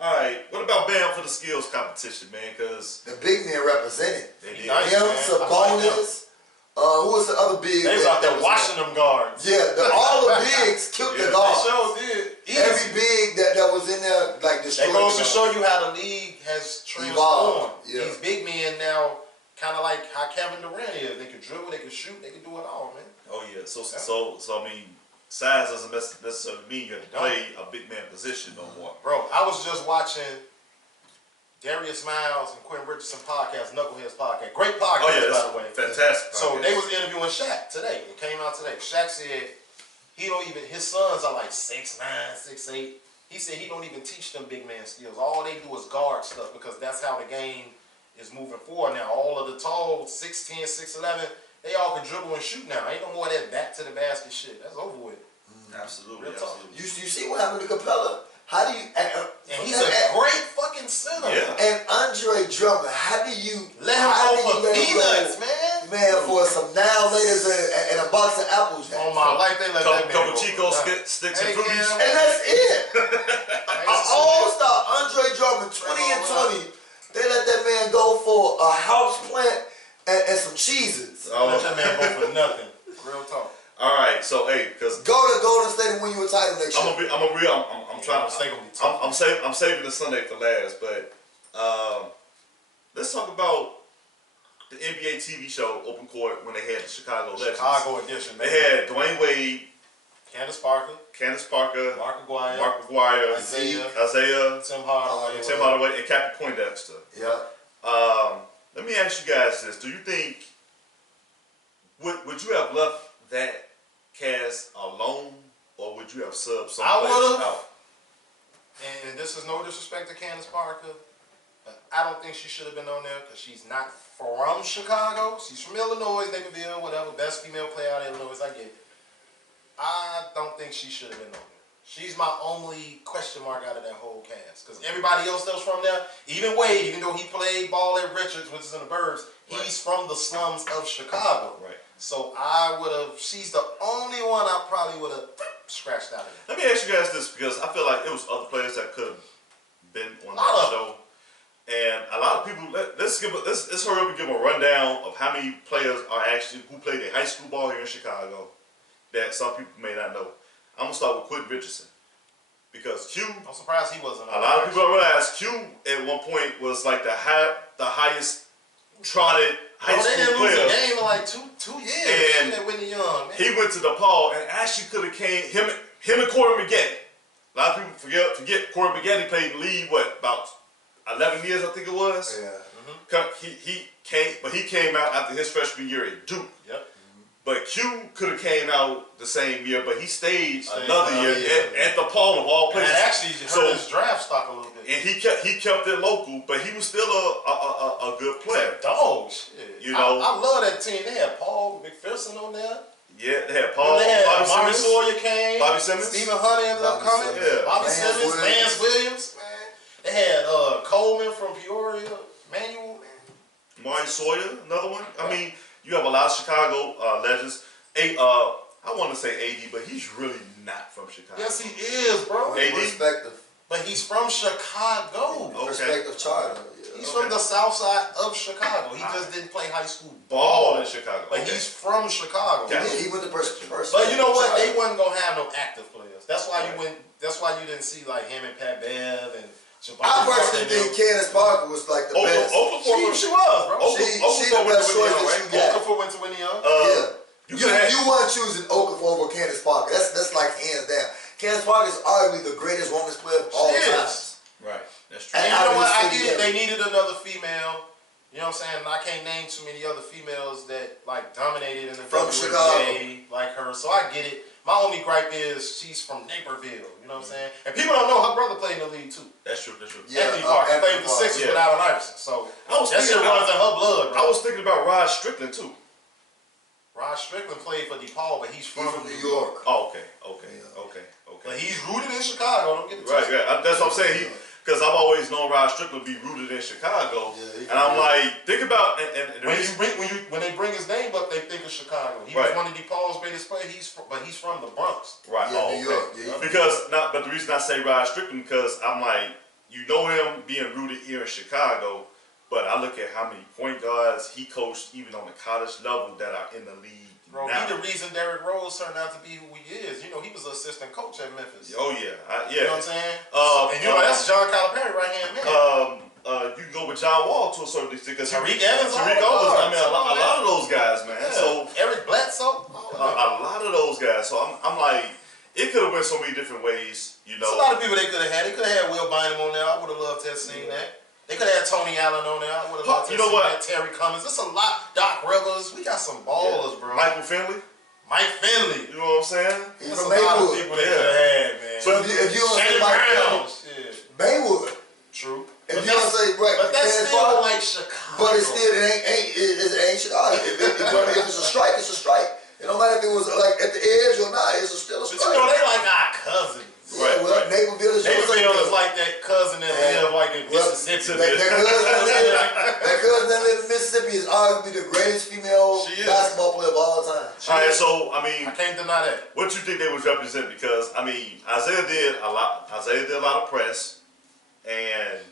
All right. What about Bam for the skills competition, man? Because the big men represented. they did. Nice. Him, man. Sabonis. Who was the other big? They was out there was- washing them guards. Yeah, all the bigs killed Yeah, the They guards. sure did. Every big that was in there like That destroyed. goes to them. show you how the league has transformed. Evolved, yeah. These big men now, kind of like how Kevin Durant is. They can dribble, they can shoot, they can do it all, man. Oh yeah. So I mean, size doesn't necessarily mean you have to play a big man position no more. Bro, I was just watching Darius Miles and Quentin Richardson podcast, Knuckleheads podcast. Great podcast, Oh yeah, by the way. that's fantastic. So podcast. they was interviewing Shaq today. It came out today. Shaq said his sons are like 6'9", 6'8". He said he don't even teach them big man skills. All they do is guard stuff because that's how the game is moving forward now. All of the tall 6'10", 6'11", they all can dribble and shoot now. Ain't no more of that back to the basket shit. That's over with. Absolutely. Real talk. You see what happened to Capella? How do you? And he's a great fucking center. Yeah. And Andre Drummond, how do you Let him how go do for you let him peanuts, go, man. man, for some now laters and a box of apples? On my life, they let that man Couple go. Chico sticks and Hey, fruities. yeah. And that's it. Hey, An all-star Andre Drummond, 20 and 20. They let that man go for a house plant and some cheeses. Let that man go for nothing. Real talk. All right. So hey, because Go to Golden State and win you a title next year. I'm trying to. I'm saving the Sunday for last, but let's talk about the NBA TV show Open Court when they had the Chicago Legends. Chicago edition, man. They had Dwayne Wade, Candace Parker, Candace Parker, Mark Aguirre, Mark Aguirre, Isaiah, Tim Tim Hardaway. Hardaway, and Captain Poindexter. Yeah. Let me ask you guys this: do you think would you have left that cast alone, or would you have subbed some I players would've. out? And this is no disrespect to Candace Parker, but I don't think she should have been on there because she's not from Chicago. She's from Illinois, Naperville, whatever. Best female player out of Illinois, I get it. I don't think she should have been on there. She's my only question mark out of that whole cast. Because everybody else that was from there, even Wade, even though he played ball at Richards, which is in the Burbs, he's from the slums of Chicago. Right. So I would have, she's the only one I probably would have scratched out of it. Let me ask you guys this, because I feel like it was other players that could have been on Lot that of show. And a lot of people, let's hurry up and give a rundown of how many players are actually, who played their high school ball here in Chicago, that some people may not know. I'm going to start with Quentin Richardson. Because Q, I'm surprised he wasn't on a lot of there. people don't realize Q at one point was like the highest trotted high They didn't school lose player. a game in like two years. And They Whitney Young, man. He went to DePaul and actually could have came, him and Corey Maggette. A lot of people forget Corey Maggette played in the league, about 11 years, I think it was. Yeah. He came out after his freshman year at Duke. Yep. But Q could have came out the same year, but he stayed Stayed another year at DePaul of all And places. that actually hurt his draft stock a little bit. And he kept it local, but he was still a good player. Dog shit. You know. I love that team. They had Paul McPherson on there. Yeah, they had Paul, They had Bobby Marcus Simmons. Sawyer came. Bobby Simmons. Stephen Hunter ended up Bobby coming. Simmons. Yeah. Bobby Lance Simmons, Williams. Lance Williams, man. They had Coleman from Peoria, Manuel, man. Marty Sawyer, another one. I mean, you have a lot of Chicago legends. I want to say AD, but he's really not from Chicago. Yes, he is, bro. Hey, Perspective. But he's from Chicago. Okay. Perspective charter. Yeah. He's from the south side of Chicago. He just didn't play high school Ball in Chicago. But he's from Chicago. Yeah. He went to first. But you know what? They wasn't gonna have no active players. That's why you went. That's why you didn't see like him and Pat Bev and. I personally think Candace Parker was like the best. She was, bro. She the best choice that you got. Okafor went to Whitney Young. Yeah. You weren't choosing Okafor over Candace Parker. That's like hands down. Candace Parker is arguably the greatest women's player of all time. Right. That's true. And you know what? I get it. They needed another female. You know what I'm saying? I can't name too many other females that like dominated in the From WNBA like her. So I get it. My only gripe is she's from Naperville. You know what I'm saying? And people don't know her brother played in the league too. That's true. That's true. Yeah, Anthony Parker played with the Parker. Sixers with Allen Iverson. So that shit runs in her blood, bro. I was thinking about Rod Strickland too. Rod Strickland played for DePaul, but he's from New York. Oh, okay. But he's rooted in Chicago. Don't get it twisted. Right. That's what I'm saying. Because I've always known Rod Strickland be rooted in Chicago, and I'm like, think about and When they bring his name up, they think of Chicago. He was one of DePaul's greatest players. But he's from the Bronx. right. Yeah, New York. Yeah, But the reason I say Rod Strickland because I'm like, you know him being rooted here in Chicago, but I look at how many point guards he coached even on the college level that are in the league. Bro, now. he the reason Derrick Rose turned out to be who he is. You know, he was an assistant coach at Memphis. Oh yeah, You know what I'm saying? And you know, that's John Calipari right hand man. You can go with John Wall to a certain extent because Tariq Evans. I mean, a lot of those guys, man. Yeah. So Eric Bledsoe. a lot of those guys. So I'm like, it could have went so many different ways, you know. There's a lot of people they could have had. They could have had Will Bynum on there. I would have loved to have seen that. They could have had Tony Allen on there. I would have loved to have seen that. Terry Cummings. There's a lot. Doc Rivers. We got some ballers, bro. Michael Finley. Mike Finley. You know what I'm saying? He's There's from a lot of Maywood. people they could have had, man. So if you don't say Shannon Mike Brown. Finley, Shit. Maywood. True. If you don't say right, But that's Candace still Parker, like Chicago. but it's still it ain't Chicago. If it's a strike, it's a strike. It don't matter if it was like at the edge or not. It's still a But strike. you know, they like our cousins. Yeah, well, Naperville is Naperville is like that cousin that live like in Mississippi. That cousin that live in Mississippi is arguably the greatest female She is. basketball player of all time. All right, so I mean, I can't deny that. what you think they would represent? Because I mean, Isaiah did a lot. Isaiah did a lot of press, and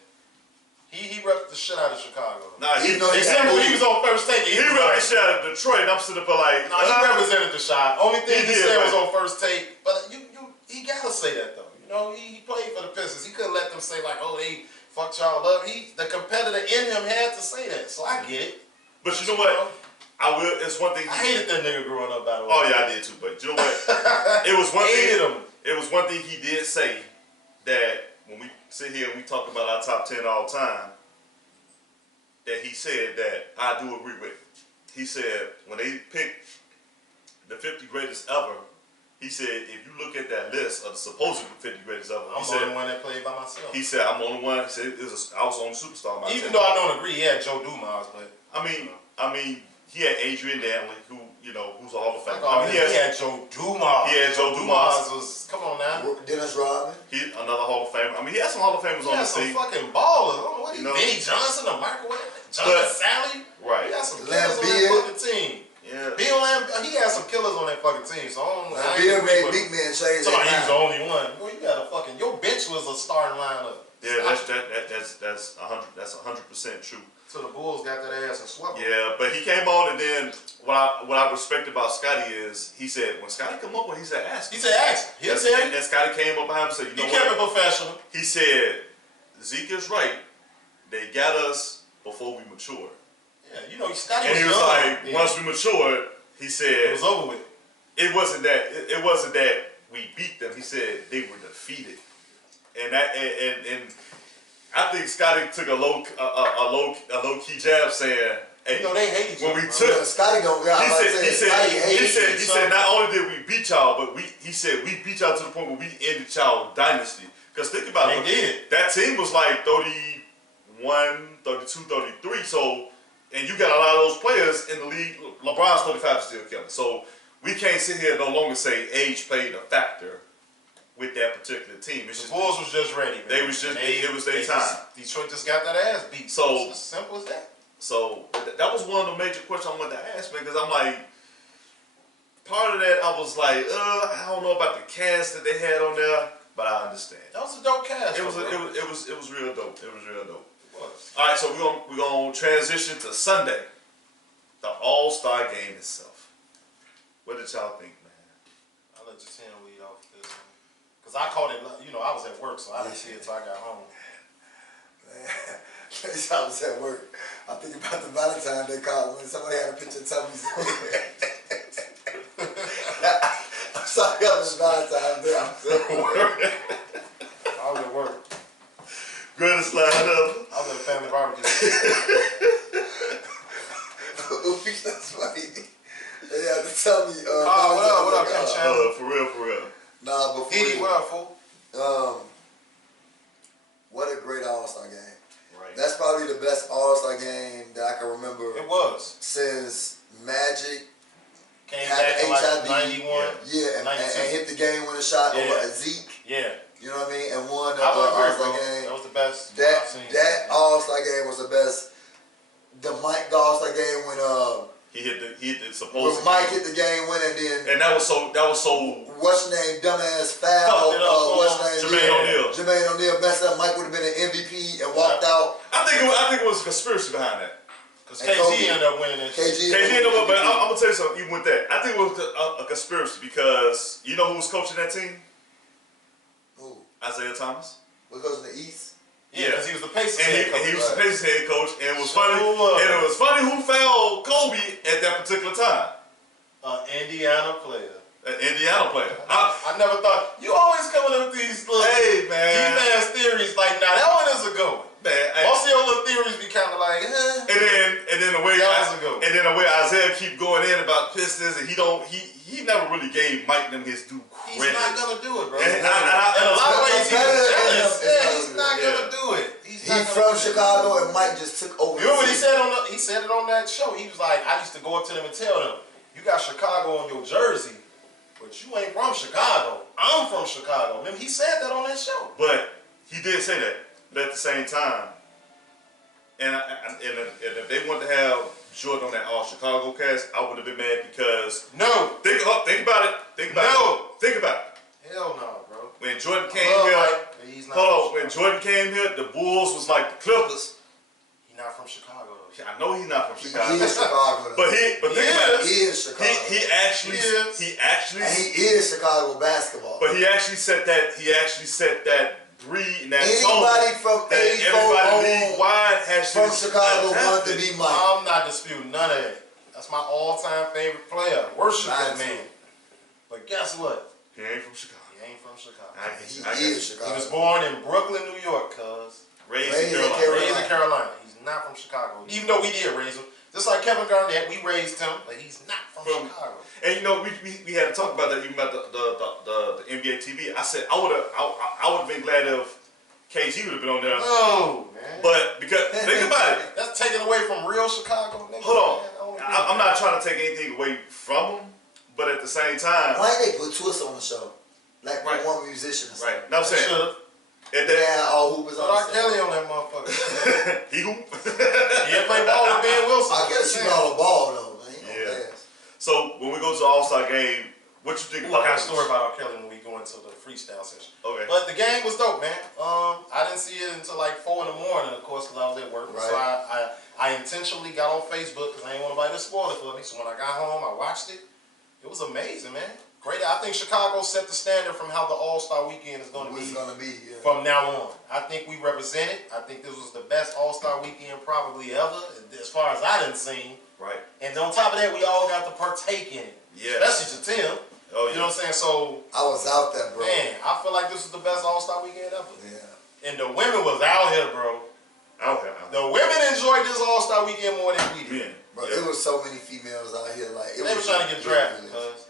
He repped the shit out of Chicago. Except when he was on First Take. He repped the shit out of Detroit, and I'm sitting up like, he represented the shot. Only thing he did, said right. was on First Take. But he gotta say that though. You know, he played for the Pistons. He couldn't let them say like, oh, they fucked y'all up. The competitor in him had to say that. So I get it. But you know what? I will. It's one thing. I hated that nigga growing up, by the way. Oh yeah, I did too. But you know what? It was one Hated thing. him. It was one thing he did say that when we sit here and we talk about our top 10 all time, that he said that I do agree with. He said when they picked the 50 greatest ever, he said if you look at that list of the supposed 50 greatest ever, I'm the only one that played by myself. he said I'm the only one. He said I was on Superstar. Even though I don't agree, he had Joe Dumas, but I mean, he had Adrian Dantley, who's a Hall of Famer. he had Joe Dumas. He had Joe Dumas. Was come on now. Dennis Rodman. He another Hall of Famer. I mean, he had some Hall of Famers He on had the some team. fucking ballers. I don't know what he, You know? Vinnie Johnson, the microwave, John Sally. Right. He had some killers on that fucking team. Yeah. Bill he had some killers on that fucking team. So I Bill ain't made agree big man change so that he was the mind. only one. Well, you got a fucking your bench was a starting lineup. Yeah, that's 100% true. So the Bulls got that ass and swept him. Yeah, but he came on, and then what I respect about Scotty is he said when Scotty come up, he said ask. He said ask him. He'll tell you. And Scotty came up behind him and said, He kept it professional. He said Zeke is right. They got us before we matured. Yeah, Scotty And was he was young. like, once we matured, he said it was over with. It wasn't that we beat them. He said they were defeated, and I think Scotty took a low key jab saying, "Hey, they hate each when other. we took." Scotty don't got. He said not only did we beat y'all, but he said we beat y'all to the point where we ended y'all dynasty. Because think about it, They did. That team was like 31, 32, 33. So, and you got a lot of those players in the league. LeBron's 35 is still killing. So we can't sit here and no longer say age played a factor with that particular team. It's The Bulls was just ready, man. They was just it was their time. Detroit just got that ass beat. So it's as simple as that. So that was one of the major questions I wanted to ask, man, because I'm like, part of that I was like, I don't know about the cast that they had on there, but I understand. That was a dope cast. It was real dope. It was real dope. It was. All right, so we're gonna transition to Sunday, the All-Star Game itself. What did y'all think, man? I'll let you lead off this one. Because I caught it, I was at work, so I didn't see it till I got home. I was at work. I think about the Valentine they called when somebody had a picture of Tommy's. I'm sorry, I was Valentine's Day. I'm sorry. I was at work. Greatest line ever. I was at a family barbecue. That's funny. They had to tell me. What up, Ken Chandler? For real. Nah, before Didi, what up, fool? what a great All-Star game. Right. That's probably the best All-Star game that I can remember It was. since Magic Came had back in like HIV. 91. and hit the game-winning shot Yeah. over Zeke. Yeah. You know what I mean? And won the I would agree, All-Star bro. game. That was the best I've That seen. All-Star game was the best. The All-Star game when He hit the supposed. when Mike hit the game winner, and then And that was so. what's your name, dumbass foul. Fucked it up What's on your name? Jermaine O'Neal. Jermaine O'Neal messed up. Mike would have been an MVP and walked out. I think it was a conspiracy behind that. Because And KG Kobe. ended up winning this shit. KG. KG, but I'm gonna tell you something. Even with that, I think it was a conspiracy because you know who was coaching that team? Who? Isaiah Thomas. Because of the East. Yeah, because he was the Pacers And head coach. he was the Pacers head coach, and it was Sure funny. was. And it was funny who fouled Kobe at that particular time. Indiana player. An Indiana player. I never thought. You always coming up with these little Hey, man. deep ass theories like, nah, that one is a good one. Man, Most of your little theories be kind of like, and then the way That was a good one. and then the way Isaiah keep going in about Pistons, and he never really gave Mike them his due he's credit. not gonna do it, bro. And In a lot of ways, he was jealous. Yeah, he's not gonna do it. He's not He's gonna from do it. Chicago, and Mike just took over. You remember what he the city. said he said it on that show. He was like, I used to go up to them and tell them, you got Chicago on your jersey, but you ain't from Chicago. I'm from Chicago. Remember, he said that on that show. But he did say that. But at the same time, and if they wanted to have Jordan on that All Chicago cast, I would have been mad because No. think about it. Think about it. Hell no, bro. When Jordan came Love here, Mike, but he's not hold on. from When Chicago. Jordan came here, the Bulls was like the Clippers. He's not from Chicago, though. I know he's not from He Chicago, is Chicago. but think about it. He is Chicago. He actually, and he is Chicago basketball. but he actually set that three in that Anybody from that 84 everybody on league wide has from Chicago wanted to be Mike. I'm not disputing none of that. That's my all-time favorite player. Worship that Mine too. man. But guess what? He ain't from Chicago. He ain't from Chicago. He is He Chicago. was born in Brooklyn, New York, cuz. Raised Raised in in Carolina. Raised in Carolina. He's not from Chicago. Even though we did raise him. Just like Kevin Garnett, we raised him, but he's not from Chicago. And you know, we had to talk about that even about the NBA TV. I said I would have been glad if KG would have been on there. No, man. But because think about it. That's taken away from real Chicago niggas. Hold on. Man. I'm not trying to take anything away from him, but at the same time, Why ain't they put Twist on the show? Like Right. one musician or something. right? Now I'm saying Should've. at They that had all hoopers Put on R. the Kelly on that motherfucker. he who. Yeah, play ball with Ben Wilson. I guess you know the ball though, man. He Yeah. don't pass. So when we go to the All-Star game, what you think Ooh, I about got a story about R. Kelly when we go into the freestyle session. Okay. But the game was dope, man. I didn't see it until like 4 in the morning, of course, because I was at work. Right. So I intentionally got on Facebook because I didn't want nobody to spoil it for me. So when I got home, I watched it. It was amazing, man. Great. I think Chicago set the standard from how the All-Star weekend is going to What's be gonna be? Yeah. from now on. I think we represented. I think this was the best All-Star weekend probably ever, as far as I didn't see. Right. And on top of that, we all got to partake in it. Yeah. Especially to Tim. Oh yeah. You know what I'm saying? So, I was out there, bro. man, I feel like this was the best All-Star weekend ever. Yeah. And the women was out here, bro. Out here. The women enjoyed this All-Star weekend more than we did. Yeah. Bro, Yeah. it was so many females out here. Like it They were was trying to get drafted, ridiculous. cuz.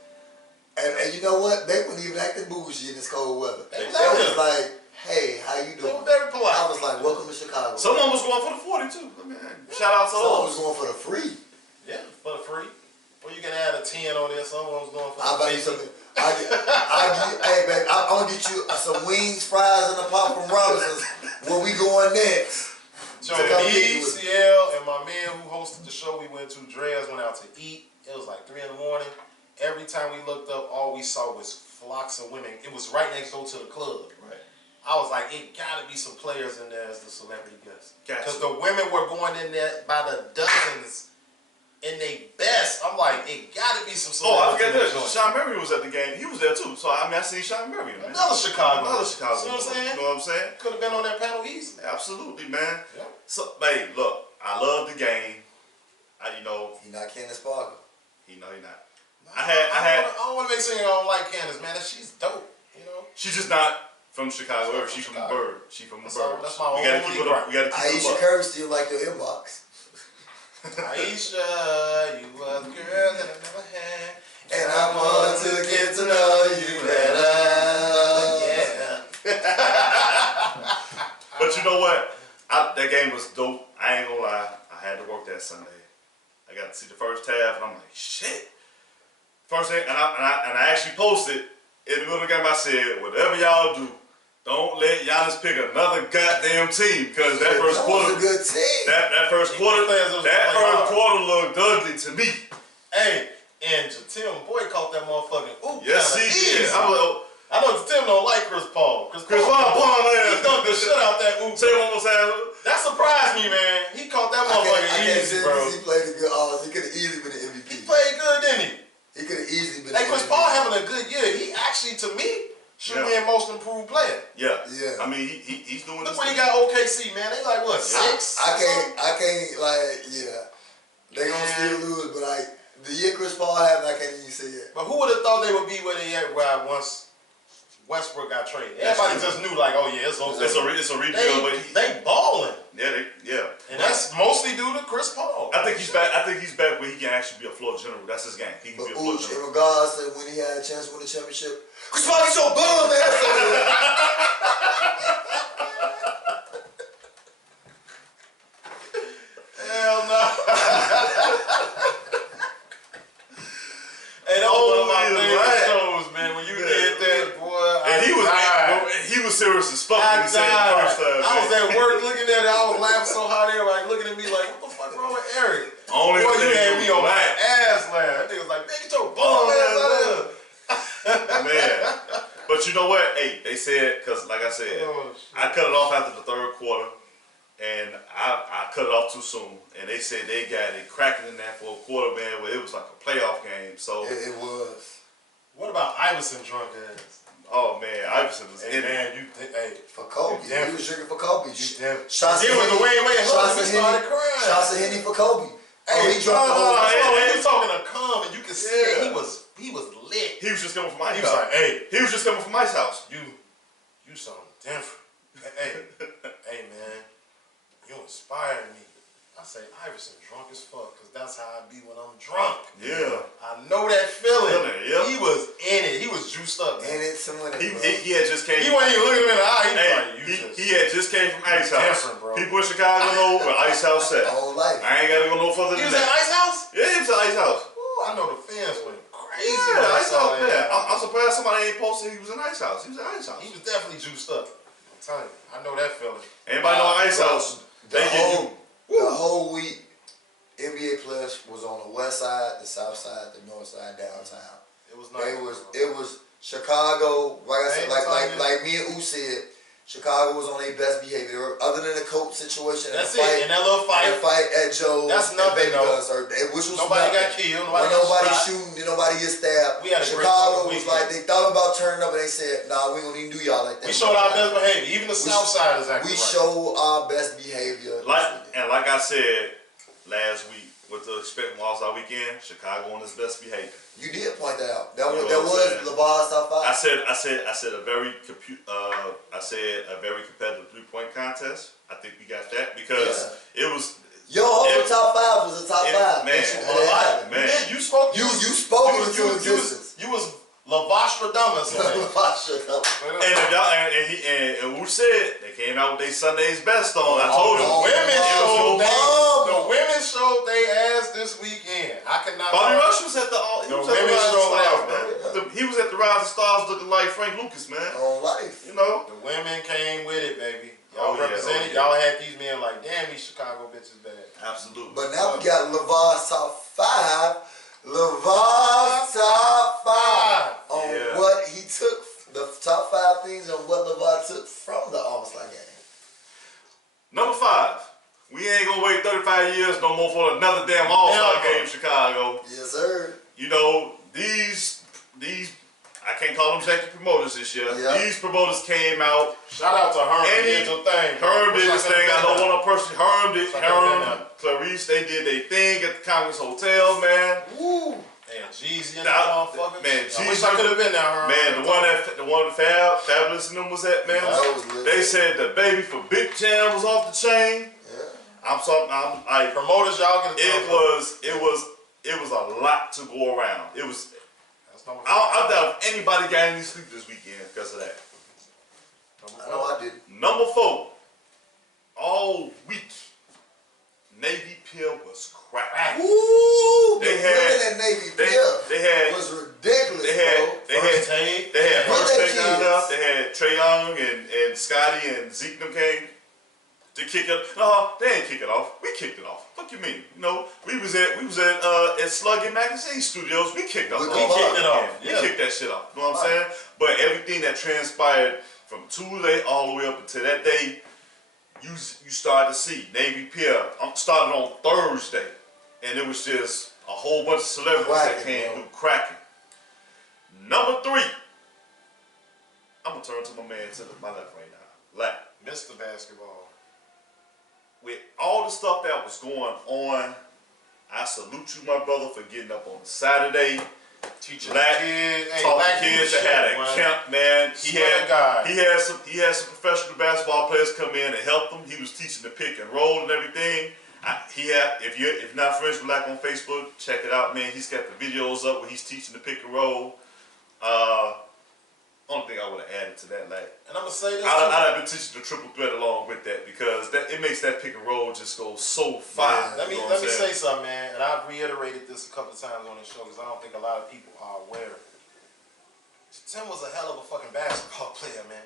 And you know what? They weren't even acting bougie in this cold weather. They They was out was here. like, "Hey, how you They doing?" were very I polite. was like, "Welcome to Chicago." Someone was going for the 40 too. I mean, shout out to Someone all. was going for the free. Yeah, for the free. Or you can add a 10 on there. Someone was going for I'll the buy you 50. something. Hey, babe, I'm gonna get you some wings, fries, and a pop from Robinson's. Where we going next? So To come me, kick it with- CL, and my man who hosted the show, we went to Dre's, went out to eat. It was like 3 in the morning. Every time we looked up, all we saw was flocks of women. It was right next door to the club. Right. I was like, it gotta be some players in there as the celebrity guests. Gotcha. Because the women were going in there by the dozens in their best. I'm like, it gotta be some Oh, I celebrities. forgot in this. the joint. Sean Murray was at the game. He was there too. So I mean, I seen Sean Murray. Man. Another Chicago. Another Chicago. See what I'm saying? You know what I'm saying? Could have been on that panel easily. Absolutely, man. Yeah. So, hey, look, I love the game. You know, He not Candace Parker. he not. I don't want to make sure I don't like Candace, man. She's dope. You know. She's just not from Chicago. She's not She's from from the Chicago. bird. She's from the That's all- bird. that's my We gotta only keep it gripe. up. We gotta keep Aisha it up. Curry still like your inbox. Aisha, you are the girl that I never had, And I want to get to know you better. Yeah. But you know what? That game was dope. I ain't gonna lie. I had to work that Sunday. I got to see the first half, and I'm like, shit. First thing, and I actually posted in the middle of the game. I said, whatever y'all do, don't let Giannis pick another goddamn team, because that first That quarter, was a good team. that first quarter, looked ugly to me. Hey, and Tim Boy caught that motherfucking oop. Yes, kinda he did. easy. I was, I know Tim don't like Chris Paul. Chris Paul, he dunked the shit out that oop. say it one more time. That surprised me, man. He caught that I motherfucker can't easy, say bro. this. He played a good. He could have easily been an He MVP. played good, didn't he? He could have easily been. Hey, an Chris MVP. Paul having a good year. He actually, to me, should Yeah. win Most Improved Player. Yeah. Yeah. I mean, he's doing Look this. when he got OKC, man. They like what, 6? I can't like They gonna still lose, but like the year Chris Paul had, I can't even see it. But who would have thought they would be where they at once Westbrook got traded? That's Everybody true. just knew like, oh yeah, it's over. It's a rebuild, but They balling, yeah. and that's mostly due to Chris Paul. I think he's back. I think he's back where he can actually be a floor general. That's his game. He can But be a floor Ooch, in general. regards to when he had a chance to win the championship, Chris Paul, you so bum, man. Hell no. Hey, that was one of my Oh, favorite right. shows, man. When you did that, boy, And I died. he was serious as fuck I when he said it the died. first time. I was man. at work looking at it. I was laughing so hard. Everybody looking at me like, what the fuck wrong with Eric? Only Boy, you thing had was me on my black. ass laugh. That nigga was like, man, get your bum ass out of here. Man. But you know what? Hey, they said, because like I said, Oh, shit. I cut it off after the third quarter, and I cut it off too soon. And they said they got it cracking in there for a quarter, man, where it was like a playoff game. So, It was. What about Iverson drunk ass? oh man, Iverson was Hey, in it. man, you think, hey. For Kobe. Yeah. He was drinking for Kobe. Damn. Shots He of was the Henny. way Shots he of started Henny. crying. Shots of Henny for Kobe. Hey, he dropped the whole. He was talking to Cum, and you could see that he was lit. He was just coming from Ice He was House. like, hey, He was just coming from Ice House. you something different. Hey man, you inspired me. I say, Iverson drunk as fuck, because that's how I be when I'm drunk. Yeah. I know that feeling. Yep. He was in it. He was juiced up. And it's someone that He had just came. He wasn't even looking him in the eye. He was Hey, like, he had just came from Ice House. different, bro. People in Chicago know where Ice House at. whole life. I ain't gotta go no further He than was at that. Ice House? Yeah, he was at Ice House. Ooh, I know the fans went crazy. Yeah, when I Ice saw House. that. Yeah, I'm surprised somebody ain't posted he was in Ice House. He was at Ice House. He was definitely juiced up. I'm telling you, I know that feeling. Anybody know Ice House? They give you. The whole week, NBA players was on the west side, the south side, the north side, downtown. It was nice. It was Chicago. Like I said, Anytime like me and U said, Chicago was on their best behavior. Other than the coach situation, That's and the it. fight, And that little fight. the fight at Joe. That's and nothing, Baby though. Guns hurt, which was Nobody nothing. got killed. When nobody got shot. shooting, did nobody get stabbed. We had a great Chicago fucking was weekend. like, they thought about turning up and they said, nah, we don't even do y'all like that. We showed our best behavior. Even the South Side is acting We right. show our best behavior. Like I said last week, what to expect from All-Star Weekend, Chicago on its best behavior. You did point that out. That You was know what I'm saying? LeVar's top five. I said a very competitive 3-point contest. I think we got that because it was. Your whole top five was a top five. Man, man. You spoke. You spoke you, into existence. You was Lavostradamus. And if y'all and Wu said they came out with their Sunday's best on. I told you. The women showed they ass this weekend. I cannot. Bobby Rush was at the women showed out, man. He was at the Rise of Stars looking like Frank Lucas, man. On life. You know. The women came with it, baby. Y'all Oh, yeah, represented. oh, yeah. Y'all had these men like, damn, these Chicago bitches bad. Absolutely. But now we got LeVar's top five. LeVar's top five on what he took, the top 5 things on what LeVar took from the All-Star game. Number 5. We ain't gonna wait 35 years no more for another damn All-Star game in Chicago. Yes, sir. You know, these I can't call them janky promoters this year. Yeah. These promoters came out. Shout out to Herm. Andy, Did your thing. Herm did his thing. I know one person. Herm did. Like I've been Herm, Clarice, they did their thing at the Congress Hotel, man. Woo. Man, Jeezy and that motherfucker. Man, I wish I could have been there, Herm. Man, the one Fabulous and them was at, man. Yeah, that was lit. They said the baby for Big Jam was off the chain. Yeah. I'm like promoters, y'all can. it was a lot to go around. It was. I doubt if anybody got any sleep this weekend because of that. I know I did. Number 4, all week, Navy Pier was cracking. Woo! They the had- women at Navy Pier was ridiculous, They had First Take. They had What First they Take kids? down there. They had Trae Young and Scotty and Zeke them came to kick it. No, they ain't kick it off. We kicked it off. What you mean? You know, we was at Slugging Magazine Studios. We kicked off. We kicked it off. We Yeah. kicked that shit off. You know what I'm saying? But everything that transpired from Tuesday all the way up until that day, you started to see Navy Pier started on Thursday, and it was just a whole bunch of celebrities that came through cracking. Number 3, I'm gonna turn to my man to my left right now. Left. Mr. Basketball. With all the stuff that was going on, I salute you, my brother, for getting up on Saturday. Teaching Black kids, talking kids that had a camp, man. He had some professional basketball players come in and help him. He was teaching the pick and roll and everything. If you're not friends with Black on Facebook, check it out, man. He's got the videos up where he's teaching the pick and roll. Only thing I would have added to that, like, and I'm gonna say this. I'd have been teaching the triple threat along with that because it makes that pick and roll just go so fire. Let me say something, man, and I've reiterated this a couple of times on the show because I don't think a lot of people are aware. Tim was a hell of a fucking basketball player, man.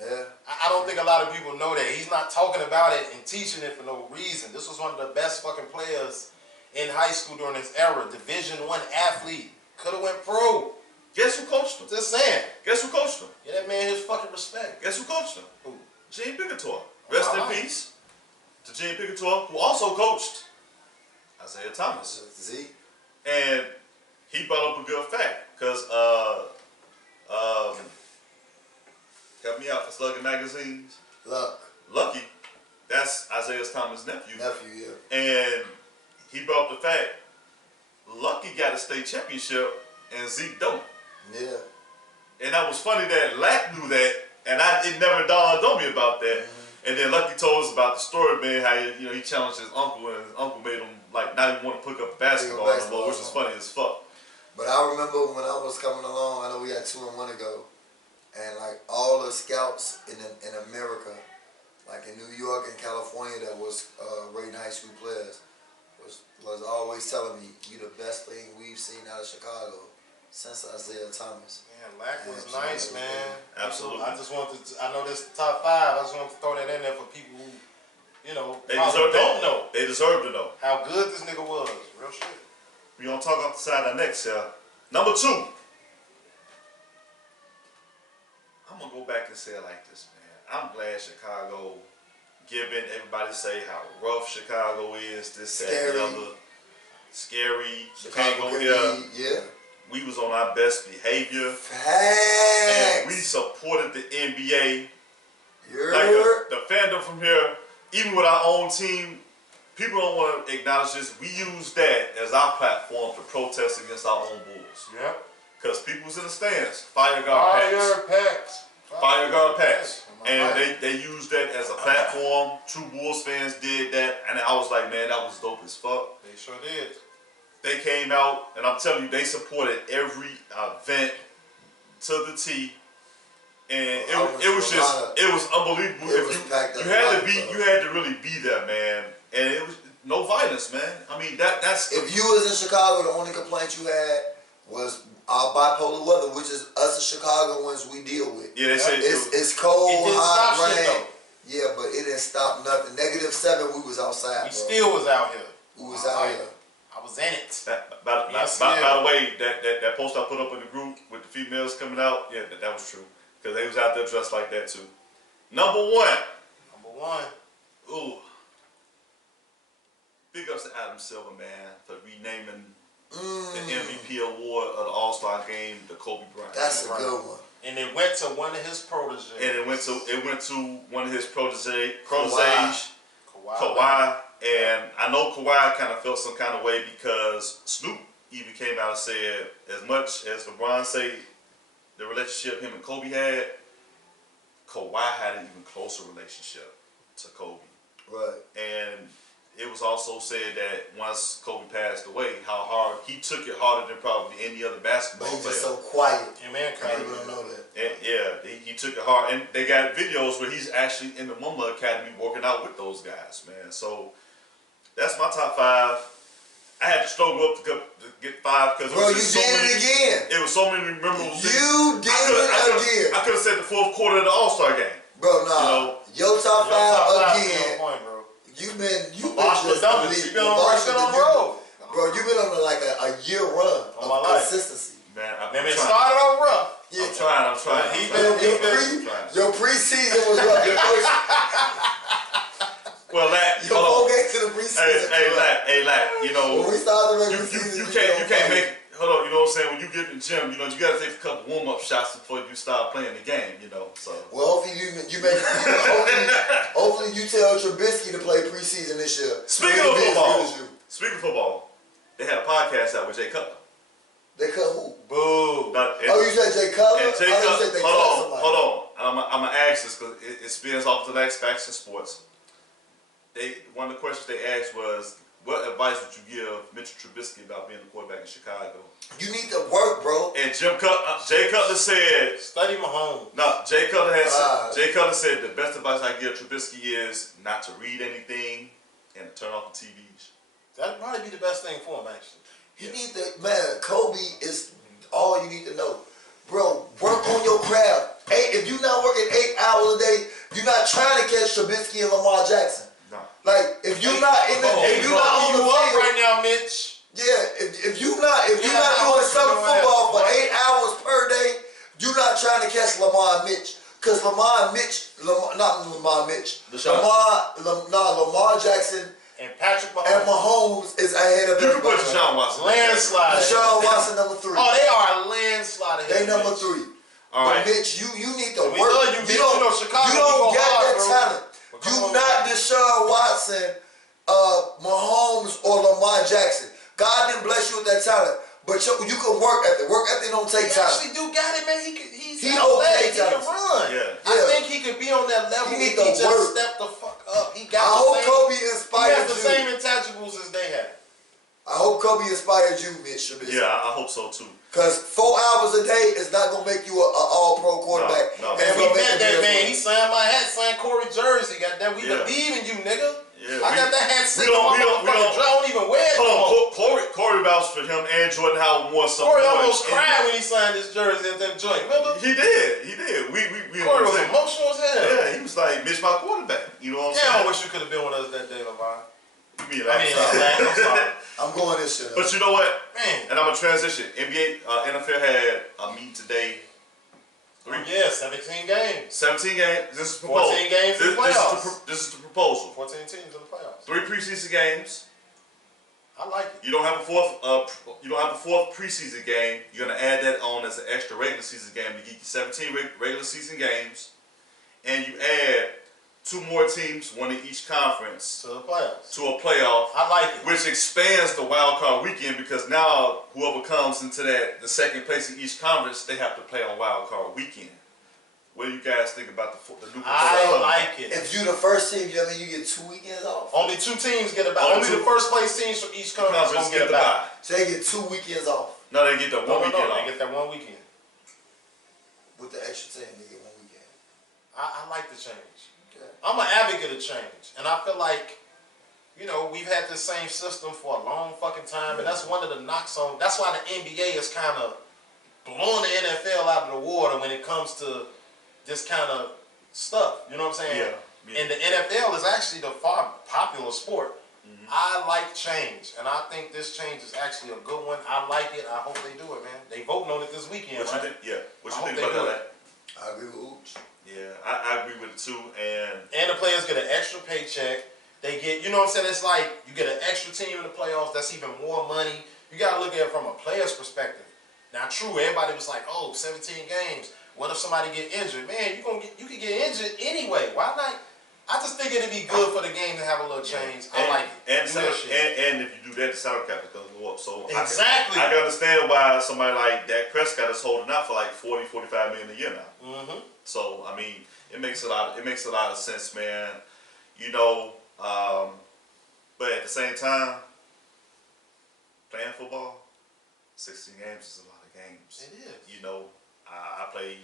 Yeah. I don't think a lot of people know that. He's not talking about it and teaching it for no reason. This was one of the best fucking players in high school during this era. Division I athlete. Could have went pro. Guess who coached him? Just saying. Guess who coached him? Get that man his fucking respect. Guess who coached him? Who? Gene Picator. Rest in peace to Gene Picator, who also coached Isaiah Thomas. Z. And he brought up a good fact because help me out for Slugging Magazines. Luck. Lucky, that's Isaiah Thomas' nephew. Yeah. And he brought up the fact Lucky got a state championship and Zeke don't. Yeah. And that was funny that Lack knew that, and it never dawned on me about that. And then Lucky told us about the story, man, how he challenged his uncle, and his uncle made him like not even want to pick up basketball no more, which is funny as fuck. But I remember when I was coming along, I know we had 2 and 1 to go, and like all the scouts in America, like in New York and California, that was rating high school players, was always telling me, "You the best thing we've seen out of Chicago since Isaiah Thomas." Man, Lack was nice, man. Absolutely. I know this top 5. I just want to throw that in there for people who, they probably don't know. They deserve to know how good this nigga was. Real shit. We gonna talk off the side of our necks here. Number 2. I'm gonna go back and say it like this, man. I'm glad Chicago, given everybody say how rough Chicago is, this, that, and the other. Scary. Chicago Can't go here. Yeah. We was on our best behavior. Facts. And we supported the NBA. You're Like the fandom from here, even with our own team, people don't want to acknowledge this. We use that as our platform to protest against our own Bulls. Yeah. Because people was in the stands. Fire guard packs. Fire guard packs. And they used that as a platform. True Bulls fans did that. And I was like, man, that was dope as fuck. They sure did. They came out, and I'm telling you, they supported every event to the T. And it was unbelievable. You had to really be there, man. And it was no violence, man. I mean, that's. If you was in Chicago, the only complaint you had was our bipolar weather, which is us as Chicagoans we deal with. Yeah, they said it's cold, it didn't hot, stop shit, rain. though. Yeah, but it didn't stop nothing. -7, we was outside. We still was out here. We was out here. I was in it. By the way, that post I put up in the group with the females coming out, yeah, that was true. Because they was out there dressed like that too. Number 1. Ooh. Big ups to Adam Silver, man, for renaming the MVP award of the All-Star game to Kobe Bryant. That's a good one. And it went to one of his proteges. And it went to one of his proteges, Kawhi. And I know Kawhi kind of felt some kind of way because Snoop even came out and said, as much as LeBron said the relationship him and Kobe had, Kawhi had an even closer relationship to Kobe. Right. And it was also said that once Kobe passed away, how hard he took it harder than probably any other basketball But he's player. just so quiet. Yeah, man, People don't know that. And yeah, he took it hard, and they got videos where he's actually in the Mamba Academy working out with those guys, man. So that's my top 5. I had to struggle up to get 5 because Bro, you did it again. It was so many memorable things. You did it again. I could have said the 4th quarter of the All-Star game. Bro, nah. Your top 5 again. You've been on the road. Bro, you've been on like a year run of consistency. Man, it started off rough. Yeah. I'm trying. Your preseason was rough. Well, Lack, your 4 games to the preseason. Hey, Lack, when we start the regular season, you can't make. Hold on, you know what I'm saying? When you get in the gym, you gotta take a couple warm-up shots before you start playing the game, So. Well, hopefully hopefully you tell Trubisky to play preseason this year. Speaking of football, they had a podcast out with Jay Cutler. They cut who? Boo. You said Jay Cutler? And Jay Cutler. Hold on. I'm gonna ask this because it spins off to the next Facts in Sports. One of the questions they asked was, what advice would you give Mitchell Trubisky about being a quarterback in Chicago? You need to work, bro. And Jay Cutler said, study Mahomes. No, Jay Cutler said the best advice I give Trubisky is not to read anything and to turn off the TVs. That'd probably be the best thing for him, actually. You need to, man, Kobe is all you need to know. Bro, work on your craft. If you're not working 8 hours a day, you're not trying to catch Trubisky and Lamar Jackson. No. Like, if you're not on the field right now, Mitch. Yeah, if you're not doing summer football for 8 hours per day, you're not trying to catch Lamar and Mitch. Because Lamar Jackson and Patrick Mahomes. And Mahomes is ahead of everybody. You can put Deshaun Watson. Landslide. Deshaun Watson number 3. Oh, they are a landslide. They number 3. All right. But Mitch, you need to work. Chicago, you don't get that talent. You not Deshaun Watson Mahomes or Lamar Jackson. God didn't bless you with that talent, but you can work ethic. Work ethic don't take He talent. actually do got it, man. He's He athletic. okay, He can Johnson. run. Yeah. I think he could be on that level He if need he to just work. stepped the fuck up. He got I the hope same, Kobe he inspired has the you. same intangibles as they have. I hope Kobe inspired you, Mitch Trubisky. Yeah, I hope so too. Because 4 hours a day is not gonna make you an all-pro quarterback. No. And And it's we gonna make bet the that Bills man. win. He signed my hat, signed Corey jersey. Got that? We Yeah. believe in you, nigga. Yeah, I got that hat sitting we on my don't- motherfucking drum. I don't even wear it. no more. Hold on, Corey vouched for him and Jordan Howard won something. Corey almost cried when he signed his jersey at that joint. Remember? He did. We Corey was understand. emotional as hell. Yeah, he was like, Mitch, my quarterback. You know what I'm Damn, I saying? wish you could have been with us that day, LeVar. You mean I mean, I'm sorry. I'm going this shit. But you know what? Man. And I'm gonna transition. NFL had a meeting today. Yeah, 17 games. 17 games. This is proposal. 14 games in the playoffs. This is the proposal. 14 teams in the playoffs. 3 preseason games. I like it. You don't have a fourth preseason game. You're gonna add that on as an extra regular season game to get you 17 regular season games, and you add 2 more teams, one in each conference, To the playoffs. to a playoff, I like it. which expands the wild card weekend because now whoever comes into the second place in each conference, they have to play on wild card weekend. What do you guys think about the new? I like it. If you the first team, I mean, you get 2 weekends off. Only 2 teams get a bye. Only the first place teams from each conference gonna get a bye. So they get 2 weekends off. No, they get the one weekend They off. get that one weekend. With the extra team, they get 1 weekend. I like the change. Okay. I'm an advocate of change, and I feel like, you know, we've had this same system for a long fucking time, and that's one of the knocks on. That's why the NBA is kind of blowing the NFL out of the water when it comes to this kind of stuff. You know what I'm saying? Yeah. And the NFL is actually the far popular sport. I like change, and I think this change is actually a good one. I like it. I hope they do it, man. They voting on it this weekend, What you right? think? Yeah. What I you hope think they about do that? I agree with Ooch. Yeah, I agree with it too. And The players get an extra paycheck. They get, you know what I'm saying? It's like you get an extra team in the playoffs. That's even more money. You got to look at it from a player's perspective. Now, true, everybody was like, "Oh, 17 games. What if somebody get injured? Man, you could get injured anyway. Why not?" I just think it'd be good for the game to have a little change. I like it. And, Do that shit. and if you do that, the salary cap is gonna go up. So Exactly. I can understand why somebody like Dak Prescott is holding out for like 40, 45 million a year now. Mm-hmm. So I mean, it makes a lot of sense, man. You know, but at the same time, playing football, 16 games is a lot of games. It is. You know, I played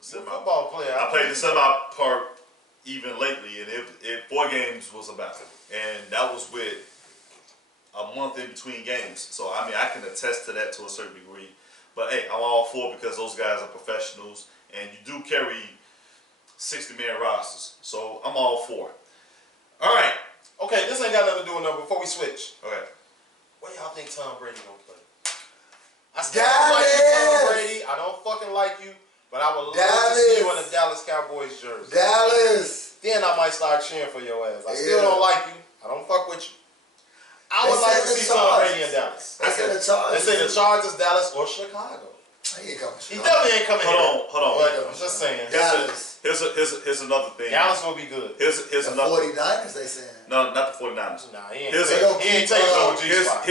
the You're a semi. football player. I played the semi part even lately, and it 4 games was about it, and that was with a month in between games. So I mean, I can attest to that to a certain degree. But hey, I'm all for it because those guys are professionals, and you do carry 60-man rosters. So I'm all for it. All right. Okay, this ain't got nothing to do with nothing. Before we switch, Okay. where y'all think Tom Brady gonna play? I still don't like you, Tom Brady. I don't fucking like you, but I would love to see you in a Dallas Cowboys jersey. Dallas. Then I might start cheering for your ass. I still Yeah. don't like you. I don't fuck with you. I would They like said to the see Tom Chargers. Brady in Dallas. They said the They Chargers. say the Chargers, Dallas, or Chicago. He ain't coming. He definitely ain't coming here. Hold on. But I'm just saying. Dallas. Here's another thing. Dallas will be good. Here's The another. 49ers, they saying. No, not the 49ers. Nah, he ain't Here's take, a- he ain't take no G spot.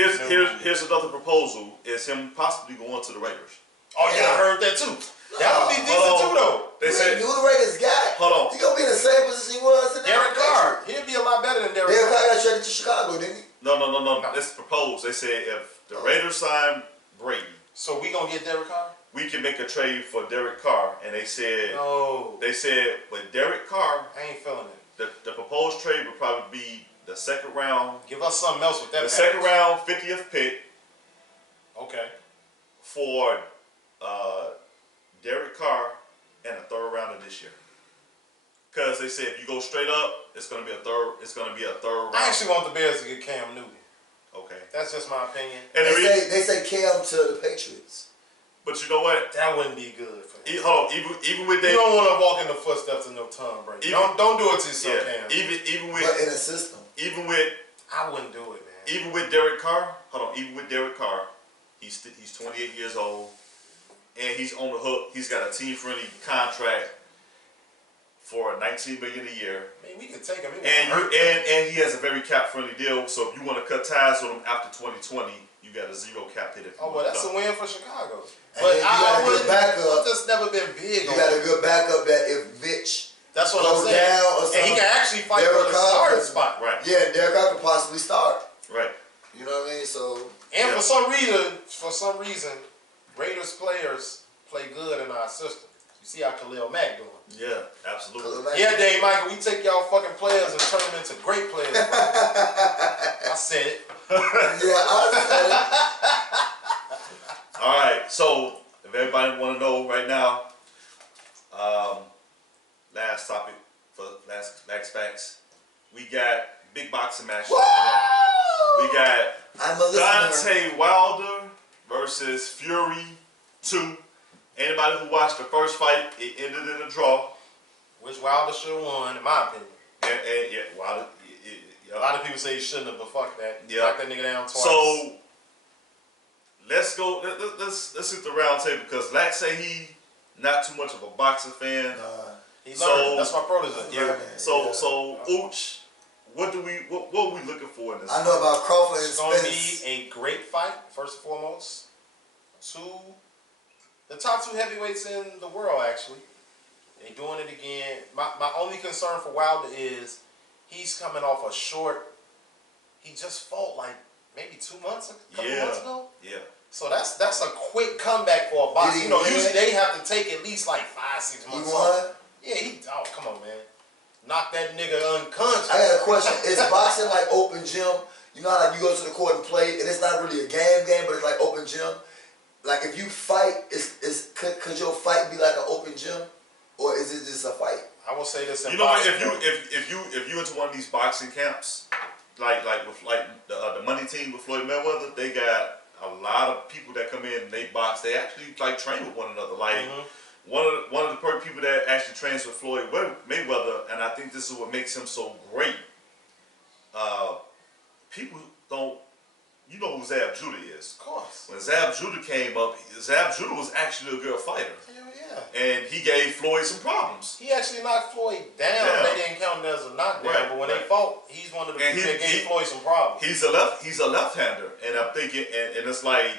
Here's another proposal. Is him possibly going to the Raiders. Oh yeah, I heard that too. That would be decent Hold on. too though. They Who said, the Raiders got? hold on. He gonna be in the same position he was in Derek Carr. He'd be a lot better than Derek Derek Carr. Carr got traded to Chicago, didn't he? No. No. It's proposed. They said if the Raiders sign Brady, So we gonna get Derek Carr? we can make a trade for Derek Carr. And they said, No. with Derek Carr, I ain't feeling it. the proposed trade would probably be the second round, Give us something else with that. the second round 50th pick Okay. for Derek Carr and a third rounder this year. Because they said if you go straight up, it's gonna be a third. It's gonna be a third round. I actually want the Bears to get Cam Newton. Okay. That's just my opinion. And the reason, They say Cam to the Patriots. but you know what? That wouldn't be good for him. Hold on. Even with You that, don't want to walk in the footsteps of no Tom Brady. Don't do it to yourself, yeah. Cam. Even But with in a system. I wouldn't do it, man. even with Derek Carr. Hold on. Even with Derek Carr, he's 28 years old, and he's on the hook. He's got a team-friendly contract for what, $19 million a year. I mean, we could take him. And he has a very cap friendly deal. So if you want to cut ties with him after 2020, you got a zero cap hit. Oh well, that's a win for Chicago. And But then you got a good backup. I've just never been big. You got a good backup that if Mitch That's what goes I'm saying. down or And something, he can actually fight Derek for the Carr starting can- spot. Right. yeah, Derek Carr could possibly start. Right. You know what I mean? So And Yeah. for some reason, Raiders players play good in our system. You see how Khalil Mack doing. Yeah, absolutely. Yeah, Dave Michael, we take y'all fucking players and turn them into great players, bro. I said it. yeah, I said it. All right. So if everybody want to know right now, last topic for last facts, we got big boxing match. We got I'm a listener. Deontay Wilder versus Fury 2. Anybody who watched the first fight, it ended in a draw. Which Wilder should have won, in my opinion. And yeah, Wilder. A lot of people say he shouldn't have, but fuck that. Yeah. Knock that nigga down twice. So let's go. Let's hit the round table because Lax say he not too much of a boxing fan. he learned. so- That's my protege. Yeah. Yeah. So Ooch, what are we looking for in this? I know about Crawford and It's going to Spence. be a great fight, first and foremost. The top two heavyweights in the world, actually. They doing it again. My only concern for Wilder is he's coming off a short. He just fought like maybe 2 months, a couple months ago. Yeah. So that's a quick comeback for a boxer. Did he You know, win? usually they have to take at least like 5-6 He months. won? off. Yeah, oh come on, man. Knock that nigga unconscious. I got a question. Is boxing like open gym? You know how like you go to the court and play, and it's not really a game, but it's like open gym. Like if you fight, could your fight be like an open gym, or is it just a fight? I will say this in You know what? boxing. If you into one of these boxing camps, like the money team with Floyd Mayweather, they got a lot of people that come in and they box. They actually like train with one another. Like one of the people that actually trains with Floyd Mayweather, and I think this is what makes him so great. People don't. You know who Zab Judah is. Of course. When Zab Judah came up, Zab Judah was actually a good fighter. Hell yeah. And he gave Floyd some problems. He actually knocked Floyd down. Yeah. They didn't count it as a knockdown, Right, but when right. they fought, he's one of the And people that he- gave Floyd some problems. He's a left-hander, and I'm thinking, and it's like,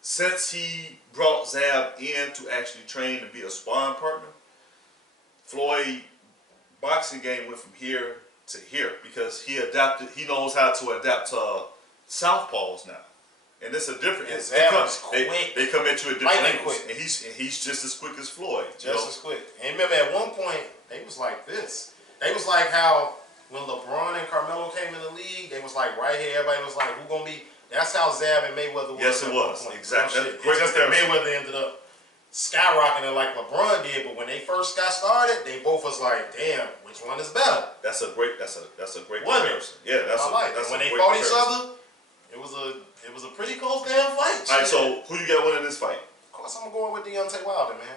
since he brought Zab in to actually train to be a sparring partner, Floyd boxing game went from here to here because he adapted. He knows how to adapt to southpaws now, and it's a different. Yeah, They Zab come, is quick. they come into a different Lightning angles, quick. and he's just as quick as Floyd. you Just know? as quick. And remember, at one point, they was like this. They was like how when LeBron and Carmelo came in the league, they was like right here. Everybody was like, who gonna be? That's how Zab and Mayweather was. Yes, it at was. one point. Exactly. Real shit. That's great It's just that comparison. Mayweather ended up skyrocketing like LeBron did, but when they first got started, they both was like, damn, which one is better? That's a great One. comparison. Yeah, that's I like it. that's When a they great fought each comparison. other, it was a pretty close damn fight. All right, Shit. so who you got winning this fight? Of course, I'm going with Deontay Wilder, man.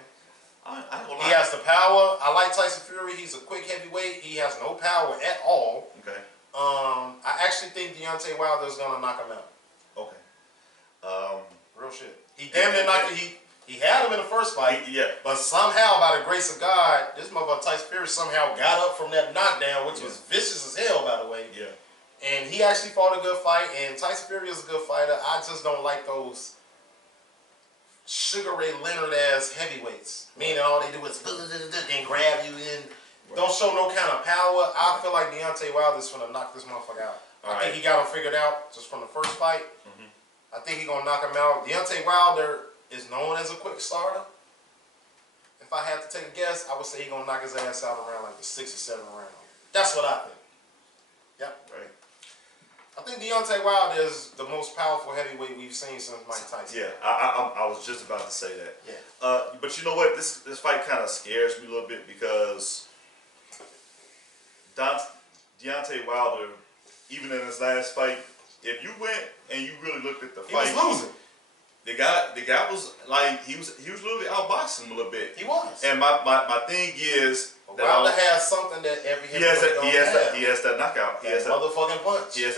I ain't gonna He lie. has the power. I like Tyson Fury. He's a quick heavyweight. He has no power at all. Okay. I actually think Deontay Wilder is gonna knock him out. Okay. Real shit. He damn near knocked it. He had him in the first fight, Yeah. but somehow, by the grace of God, this motherfucker Tyson Fury somehow got up from that knockdown, which was vicious as hell, by the way. Yeah. And he actually fought a good fight. And Tyson Fury is a good fighter. I just don't like those Sugar Ray Leonard ass heavyweights. Meaning all they do is and grab you in. Don't show no kind of power. I feel like Deontay Wilder's gonna knock this motherfucker out. I think he got him figured out just from the first fight. I think he's gonna knock him out. Deontay Wilder is known as a quick starter. If I had to take a guess, I would say he's gonna knock his ass out around like the 6th or 7th round. That's what I think. Yep. Right. I think Deontay Wilder is the most powerful heavyweight we've seen since Mike Tyson. Yeah. I was just about to say that. Yeah. But you know what? This fight kind of scares me a little bit because Deontay Wilder, even in his last fight, if you went and you really looked at the He fight, was losing. the guy was like he was literally outboxing him a little bit. He was. And my thing is that Wilder has something that every he has heavyweight don't have. he has that knockout. He has that motherfucking punch. he has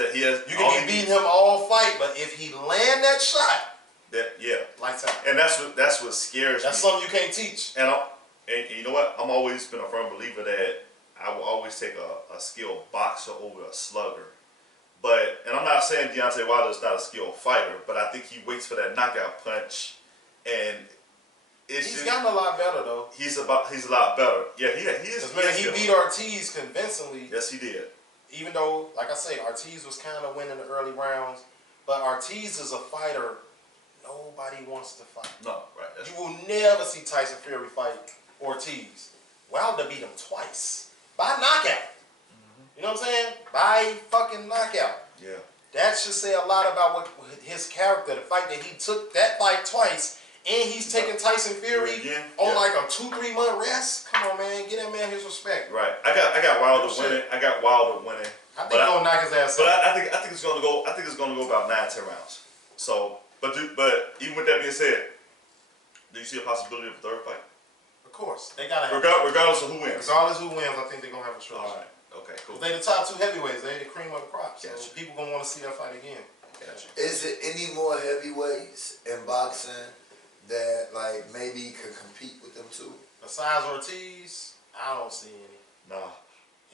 You can be beating him all fight, but if he land that shot, that yeah. lights out. And that's what scares That's me. something you can't teach. And And you know what? I'm always been a firm believer that I will always take a skilled boxer over a slugger. But, and I'm not saying Deontay Wilder is not a skilled fighter, but I think he waits for that knockout punch, and he's gotten a lot better though. He's a lot better. Yeah, he is. He beat Ortiz convincingly. Yes, he did. Even though, like I say, Ortiz was kind of winning the early rounds, but Ortiz is a fighter nobody wants to fight. No, right. You will never see Tyson Fury fight Ortiz. Wilder beat him twice by knockout. You know what I'm saying? By fucking knockout. Yeah. That should say a lot about what his character, the fact that he took that fight twice, and he's taking Tyson Fury on like a 2-3 month rest. Come on, man, get that man his respect. Right. I got Wilder winning. I got Wilder winning. I think he's gonna knock his ass out. But I think it's gonna go. I think it's gonna go about 9-10 rounds. So, but even with that being said, do you see a possibility of a third fight? Of course, they gotta have. Regardless of who wins. Regardless of who wins, I think they're gonna have a trilogy. All right. Okay. Cool. They the top 2 heavyweights. They the cream of the crop. So Gotcha. people gonna want to see that fight again. Gotcha. Is it any more heavyweights in boxing that like maybe could compete with them too? Besides Ortiz, I don't see any. Nah.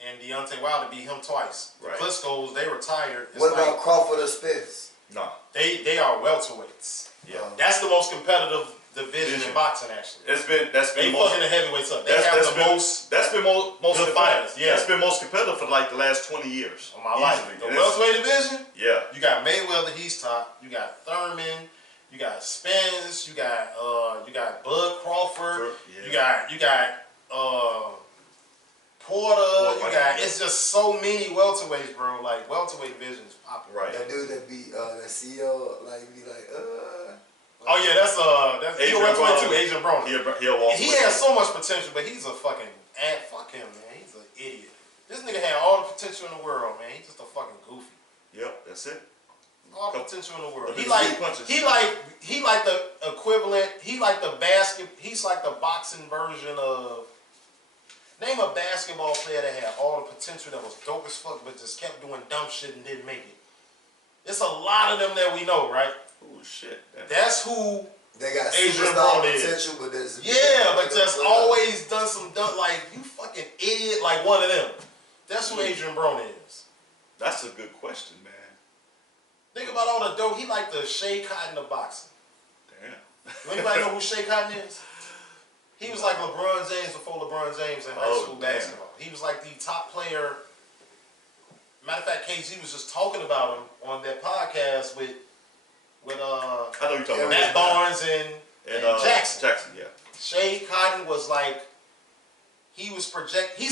And Deontay Wilder beat him twice. Right. The Klitschko's, they retired. What about Crawford or Spence? Nah. They are welterweights. Yeah. That's the most competitive division in boxing, actually. That's They been most. fucking the heavyweights up. They That's have the been most. That's been most good fighters, yeah. That's been most competitive for like the last 20 years. On my life. Easily. The welterweight division. Yeah. You got Mayweather, he's top. You got Thurman. You got Spence. You got Bud Crawford. Yeah. You got Porter. It's just so many welterweights, bro. Like welterweight division is popular. Right. That dude that beat that CEO be like Oh yeah, that's he's a welterweight too, Adrian Broner. He has so much potential, but he's a fucking fuck him, man. He's an idiot. This nigga had all the potential in the world, man. He's just a fucking goofy. Yep, that's it. All the potential in the world. He like the equivalent. He's like the boxing version of. Name a basketball player that had all the potential, that was dope as fuck, but just kept doing dumb shit and didn't make it. It's a lot of them that we know, right? Oh shit. That's who they got Adrian superstar Broner potential, but there's but just always done some dumb, like you fucking idiot, like one of them. That's who Adrian Broner is. That's a good question, man. Think about all the dope. He like the Shea Cotton of boxing. Damn. Anybody know who Shea Cotton is? He was like LeBron James before LeBron James in high school basketball. He was like the top player. Matter of fact, KG was just talking about him on that podcast with I know you're talking about Matt Barnes and Jackson. Jackson, yeah. Shea Cotton was like, he's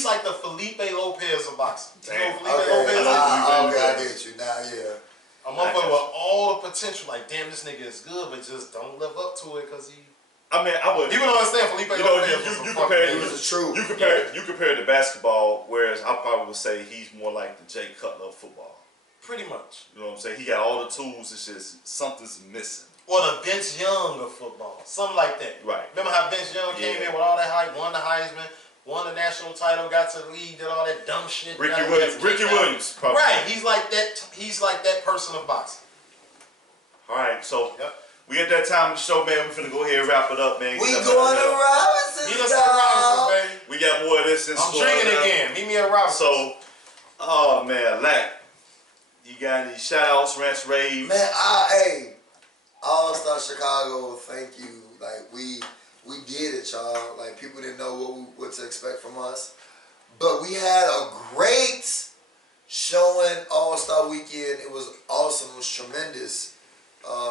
like the Felipe Lopez of boxing. You know Felipe Lopez? I get you now, yeah. A motherfucker with all the potential, like, damn, this nigga is good, but just don't live up to it because he. I mean, I would. People don't understand Felipe Lopez. You compare it to basketball, whereas I probably would say he's more like the Jay Cutler of football. Pretty much. You know what I'm saying? He got all the tools. It's just something's missing. Or the Vince Young of football, something like that. Right. Remember how Vince Young came in with all that hype, won the Heisman, won the national title, got to the league, did all that dumb shit. Ricky Williams. Probably. Right. He's like that person of boxing. All right. So. Yep. We at that time of the show, man. We finna go ahead and wrap it up, man. We going to Robinson's, dog. Baby. We got more of this in store. I'm drinking again. Meet me at Robinson's. So, oh man, Lack, you got any shout outs, rants, raves? Man, hey, All Star Chicago, thank you. Like we did it, y'all. Like people didn't know what to expect from us, but we had a great showing All Star Weekend. It was awesome. It was tremendous.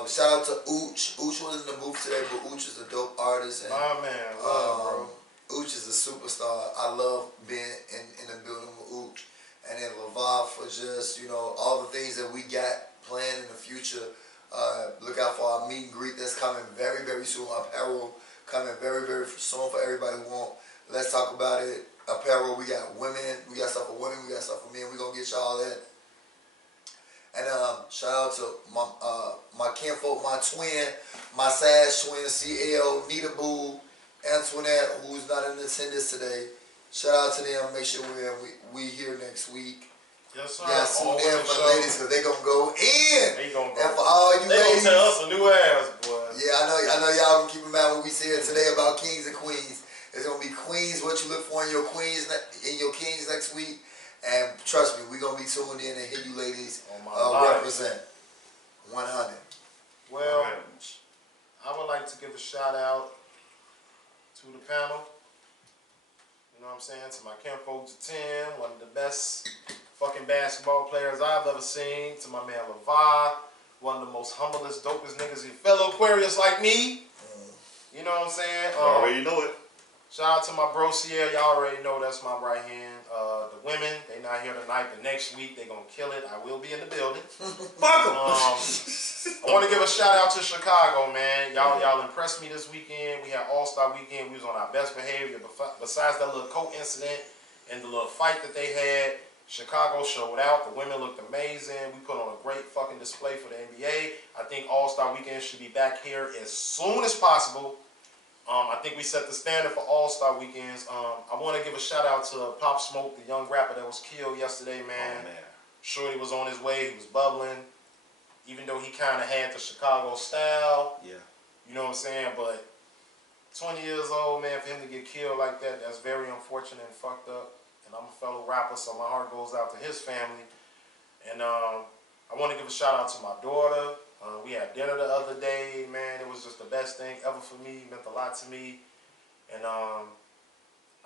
Shout out to Ooch. Ooch was in the booth today, but Ooch is a dope artist. And, my man, bro. Ooch is a superstar. I love being in the building with Ooch. And then Lavar for just, all the things that we got planned in the future. Look out for our meet and greet that's coming very, very soon. Apparel coming very, very soon for everybody who want. Let's talk about it. Apparel, we got women. We got stuff for women. We got stuff for men. We're going to get y'all that. And shout out to my kinfolk, my twin, my Sash twin, CL, Nita Boo, Antoinette, who's not in attendance today. Shout out to them. Make sure we here next week. Yes, sir. Yeah, tune in for the ladies because they gonna go in. They gonna go. And for all you ladies, gonna tell us a new ass, boy. Yeah, I know y'all can keep in mind what we said today about kings and queens. It's gonna be queens. What you look for in your queens, in your kings next week. And trust me, we're gonna be tuned in and hear you ladies represent 100. Well, I would like to give a shout out to the panel. You know what I'm saying? To my kinfolks of 10, one of the best fucking basketball players I've ever seen. To my man LeVar, one of the most humblest, dopest niggas, fellow Aquarius like me. You know what I'm saying? Already know it. Shout out to my bro Sierra. Y'all already know that's my right hand. The women, they not here tonight, but next week they gonna kill it. I will be in the building. Fuck 'em. I want to give a shout out to Chicago, man. Y'all impressed me this weekend. We had All-Star Weekend. We was on our best behavior. Besides that little coat incident and the little fight that they had, Chicago showed out. The women looked amazing. We put on a great fucking display for the NBA. I think All-Star Weekend should be back here as soon as possible. I think we set the standard for All-Star Weekends. I want to give a shout out to Pop Smoke, the young rapper that was killed yesterday, man. Oh, man. Shorty was on his way. He was bubbling. Even though he kind of had the Chicago style. Yeah. You know what I'm saying? But 20 years old, man, for him to get killed like that, that's very unfortunate and fucked up. And I'm a fellow rapper, so my heart goes out to his family. And I want to give a shout out to my daughter. We had dinner the other day, man. It was just the best thing ever for me. It meant a lot to me. And I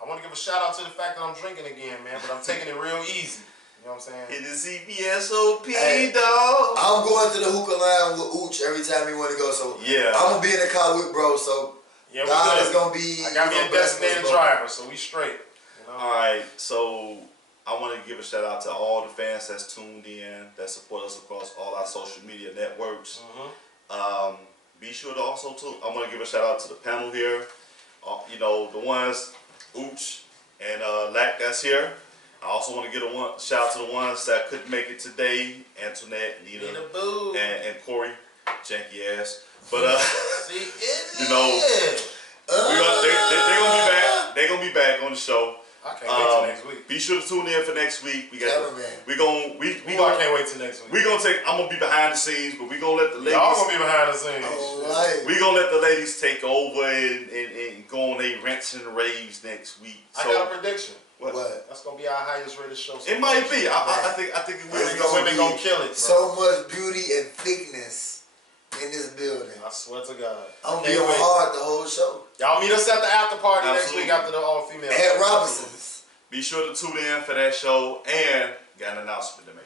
want to give a shout out to the fact that I'm drinking again, man. But I'm taking it real easy. You know what I'm saying? Hit the CBSOP, Hey, dog. I'm going to the hookah line with Ooch every time he want to go. So Yeah. I'm gonna be in the car with bro. So Yeah, we God good. is gonna be. I got me a designated driver, so we straight. You know? All right, so I want to give a shout out to all the fans that's tuned in, that support us across all our social media networks. Be sure to also, I want to give a shout out to the panel here. You know, the ones, Ooch and Lack that's here. I also want to give a shout out to the ones that couldn't make it today, Antoinette, Nita, Boo. and Corey, janky ass. But See, you know, they're gonna be back. They're gonna be back on the show. I can't wait till next week. Be sure to tune in for next week. We got Cameraman. I can't wait till next week. I'm gonna be behind the scenes, but we gonna let the ladies. Y'all gonna be behind the scenes. Alright. We gonna let the ladies take over and go on their rants and raves next week. I So, got a prediction. What? That's gonna be our highest rated show. it might be. I think it will. It's The gonna women be gonna kill it, bro. So much beauty and thickness in this building. I swear to God. I'm gonna be on hard the whole show. Y'all meet us at the after party next Absolutely. week after the all female. At Robinson's. Be sure to tune in for that show, and got an announcement to make.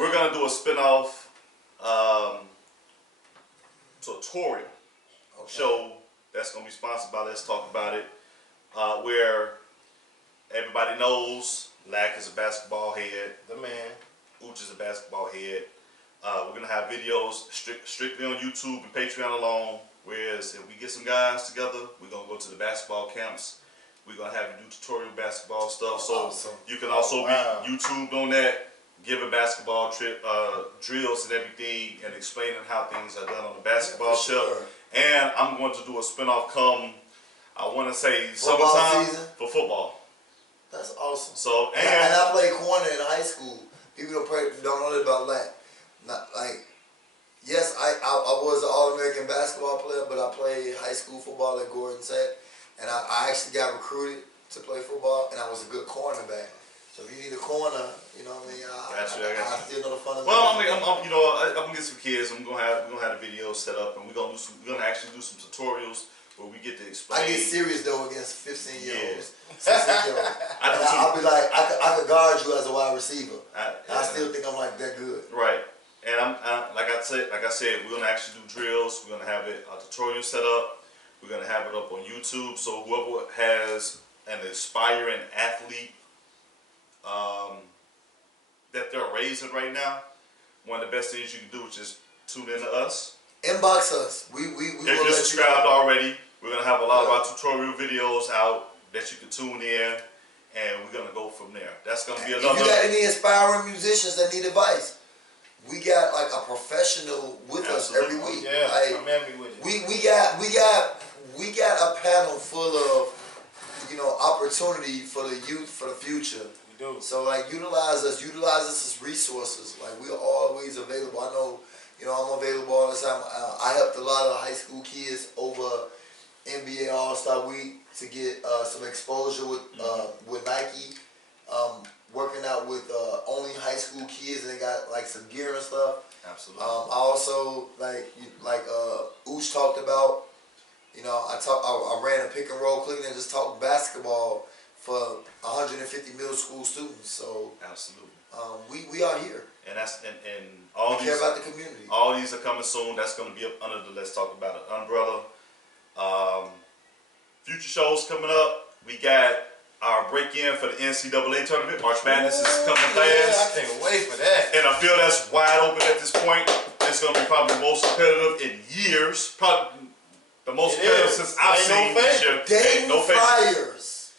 We're gonna do a spin-off tutorial show that's gonna be sponsored by Let's Talk About It, where everybody knows Lack is a basketball head, The man. Ooch is a basketball head. We're gonna have videos strictly on YouTube and Patreon alone. Whereas if we get some guys together, we're gonna go to the basketball camps. We're gonna have you do tutorial basketball stuff. So Awesome. you can also be YouTubed on that, giving basketball drills and everything, and explaining how things are done on the basketball For ship. sure. And I'm going to do a spinoff come, I want to say Football summertime season? for football. That's awesome. So And I played corner in high school. People don't know about that. Not like, yes, I was an All-American basketball player, but I played high school football at Gordon Tech, and I actually got recruited to play football, and I was a good cornerback. So if you need a corner, you know what I mean. I still know the fun of it. well, I mean, I'm gonna get some kids. We're gonna have the video set up, and we're gonna actually do some tutorials where we get to explain. I get serious though against 15-year-olds. I do too. I'll be like, I could guard you as a wide receiver. I Yeah. still think I'm like that good. Right, and like I said, we're gonna actually do drills. We're gonna have a tutorial set up. We're gonna have it up on YouTube. So whoever has an aspiring athlete that they're raising right now, one of the best things you can do is just tune in to us. Inbox us. We If will you're let you subscribed know. already, we're gonna have a lot of our tutorial videos out that you can tune in, and we're gonna go from there. That's gonna be If another. you got any aspiring musicians that need advice, we got like a professional with us every Absolutely. week. Yeah, Like, come at me with it. we got a panel full of opportunity for the youth for the future. We do. So like utilize us as resources. Like we're always available. I know, You know, I'm available all the time. I helped a lot of high school kids over NBA All-Star Week to get some exposure with Nike. Working out with only high school kids, and they got like some gear and stuff. Absolutely. I also like Ooch talked about. You know, I ran a pick and roll clinic and just talked basketball for 150 middle school students. So absolutely. We are here. And all We these care about the community. all these are coming soon. That's going to be up under the Let's Talk About It umbrella. Future shows coming up. We got our break-in for the NCAA tournament. March Madness is coming fast. I can't wait for that. And I feel that's wide open at this point. It's going to be probably the most competitive in years. Probably the most competitive since I've seen this year. Dayton No fake. Flyers.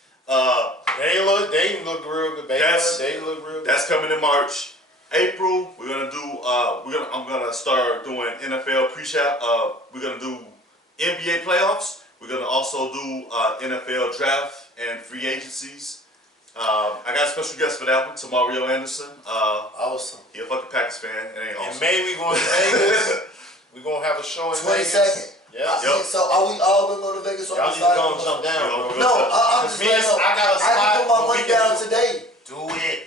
Dayton look real good. Dayton look real good. That's coming in March. April, we're gonna do. I'm gonna start doing NFL pre-shop. We're gonna do NBA playoffs. We're gonna also do NFL draft and free agencies. I got a special guest for that one, Tamario Anderson. Awesome. He a fucking Packers fan. It ain't awesome. And May we going to Vegas. We gonna have a show in 22nd. Vegas. Yeah. Yep. So are we all gonna go to Vegas on Y'all the need to side? go and jump down, bro. No, I'm just Me and- saying. I got a I can spot put my where we money can down do- today. Do it.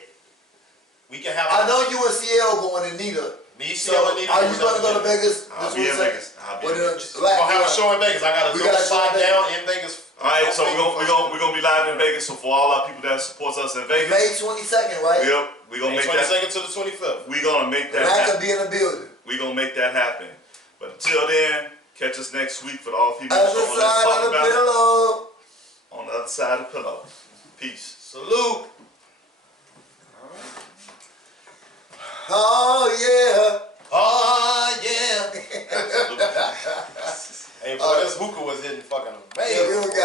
We can have. I know UNCL going in Nita. So are you gonna go to Vegas? I'll this be in Wednesday? Vegas. I'll be Well, in then, Vegas. We're gonna have a show in Vegas. I got a We dope got a show spot in down in Vegas. All right, so we're gonna be live in Vegas. So for all our people that supports us in Vegas, May 22nd, right? yep, we're gonna May make that. 22nd to the 25th. We're gonna make that And I happen. could be in the building. We're gonna make that happen. But until then, catch us next week for the all female Other show. Let's side talk of the about it. pillow. On the other side of the pillow. Peace. Salute. Oh yeah. Oh yeah. Hey boy, this hookah was hitting fucking amazing. Yeah, we don't got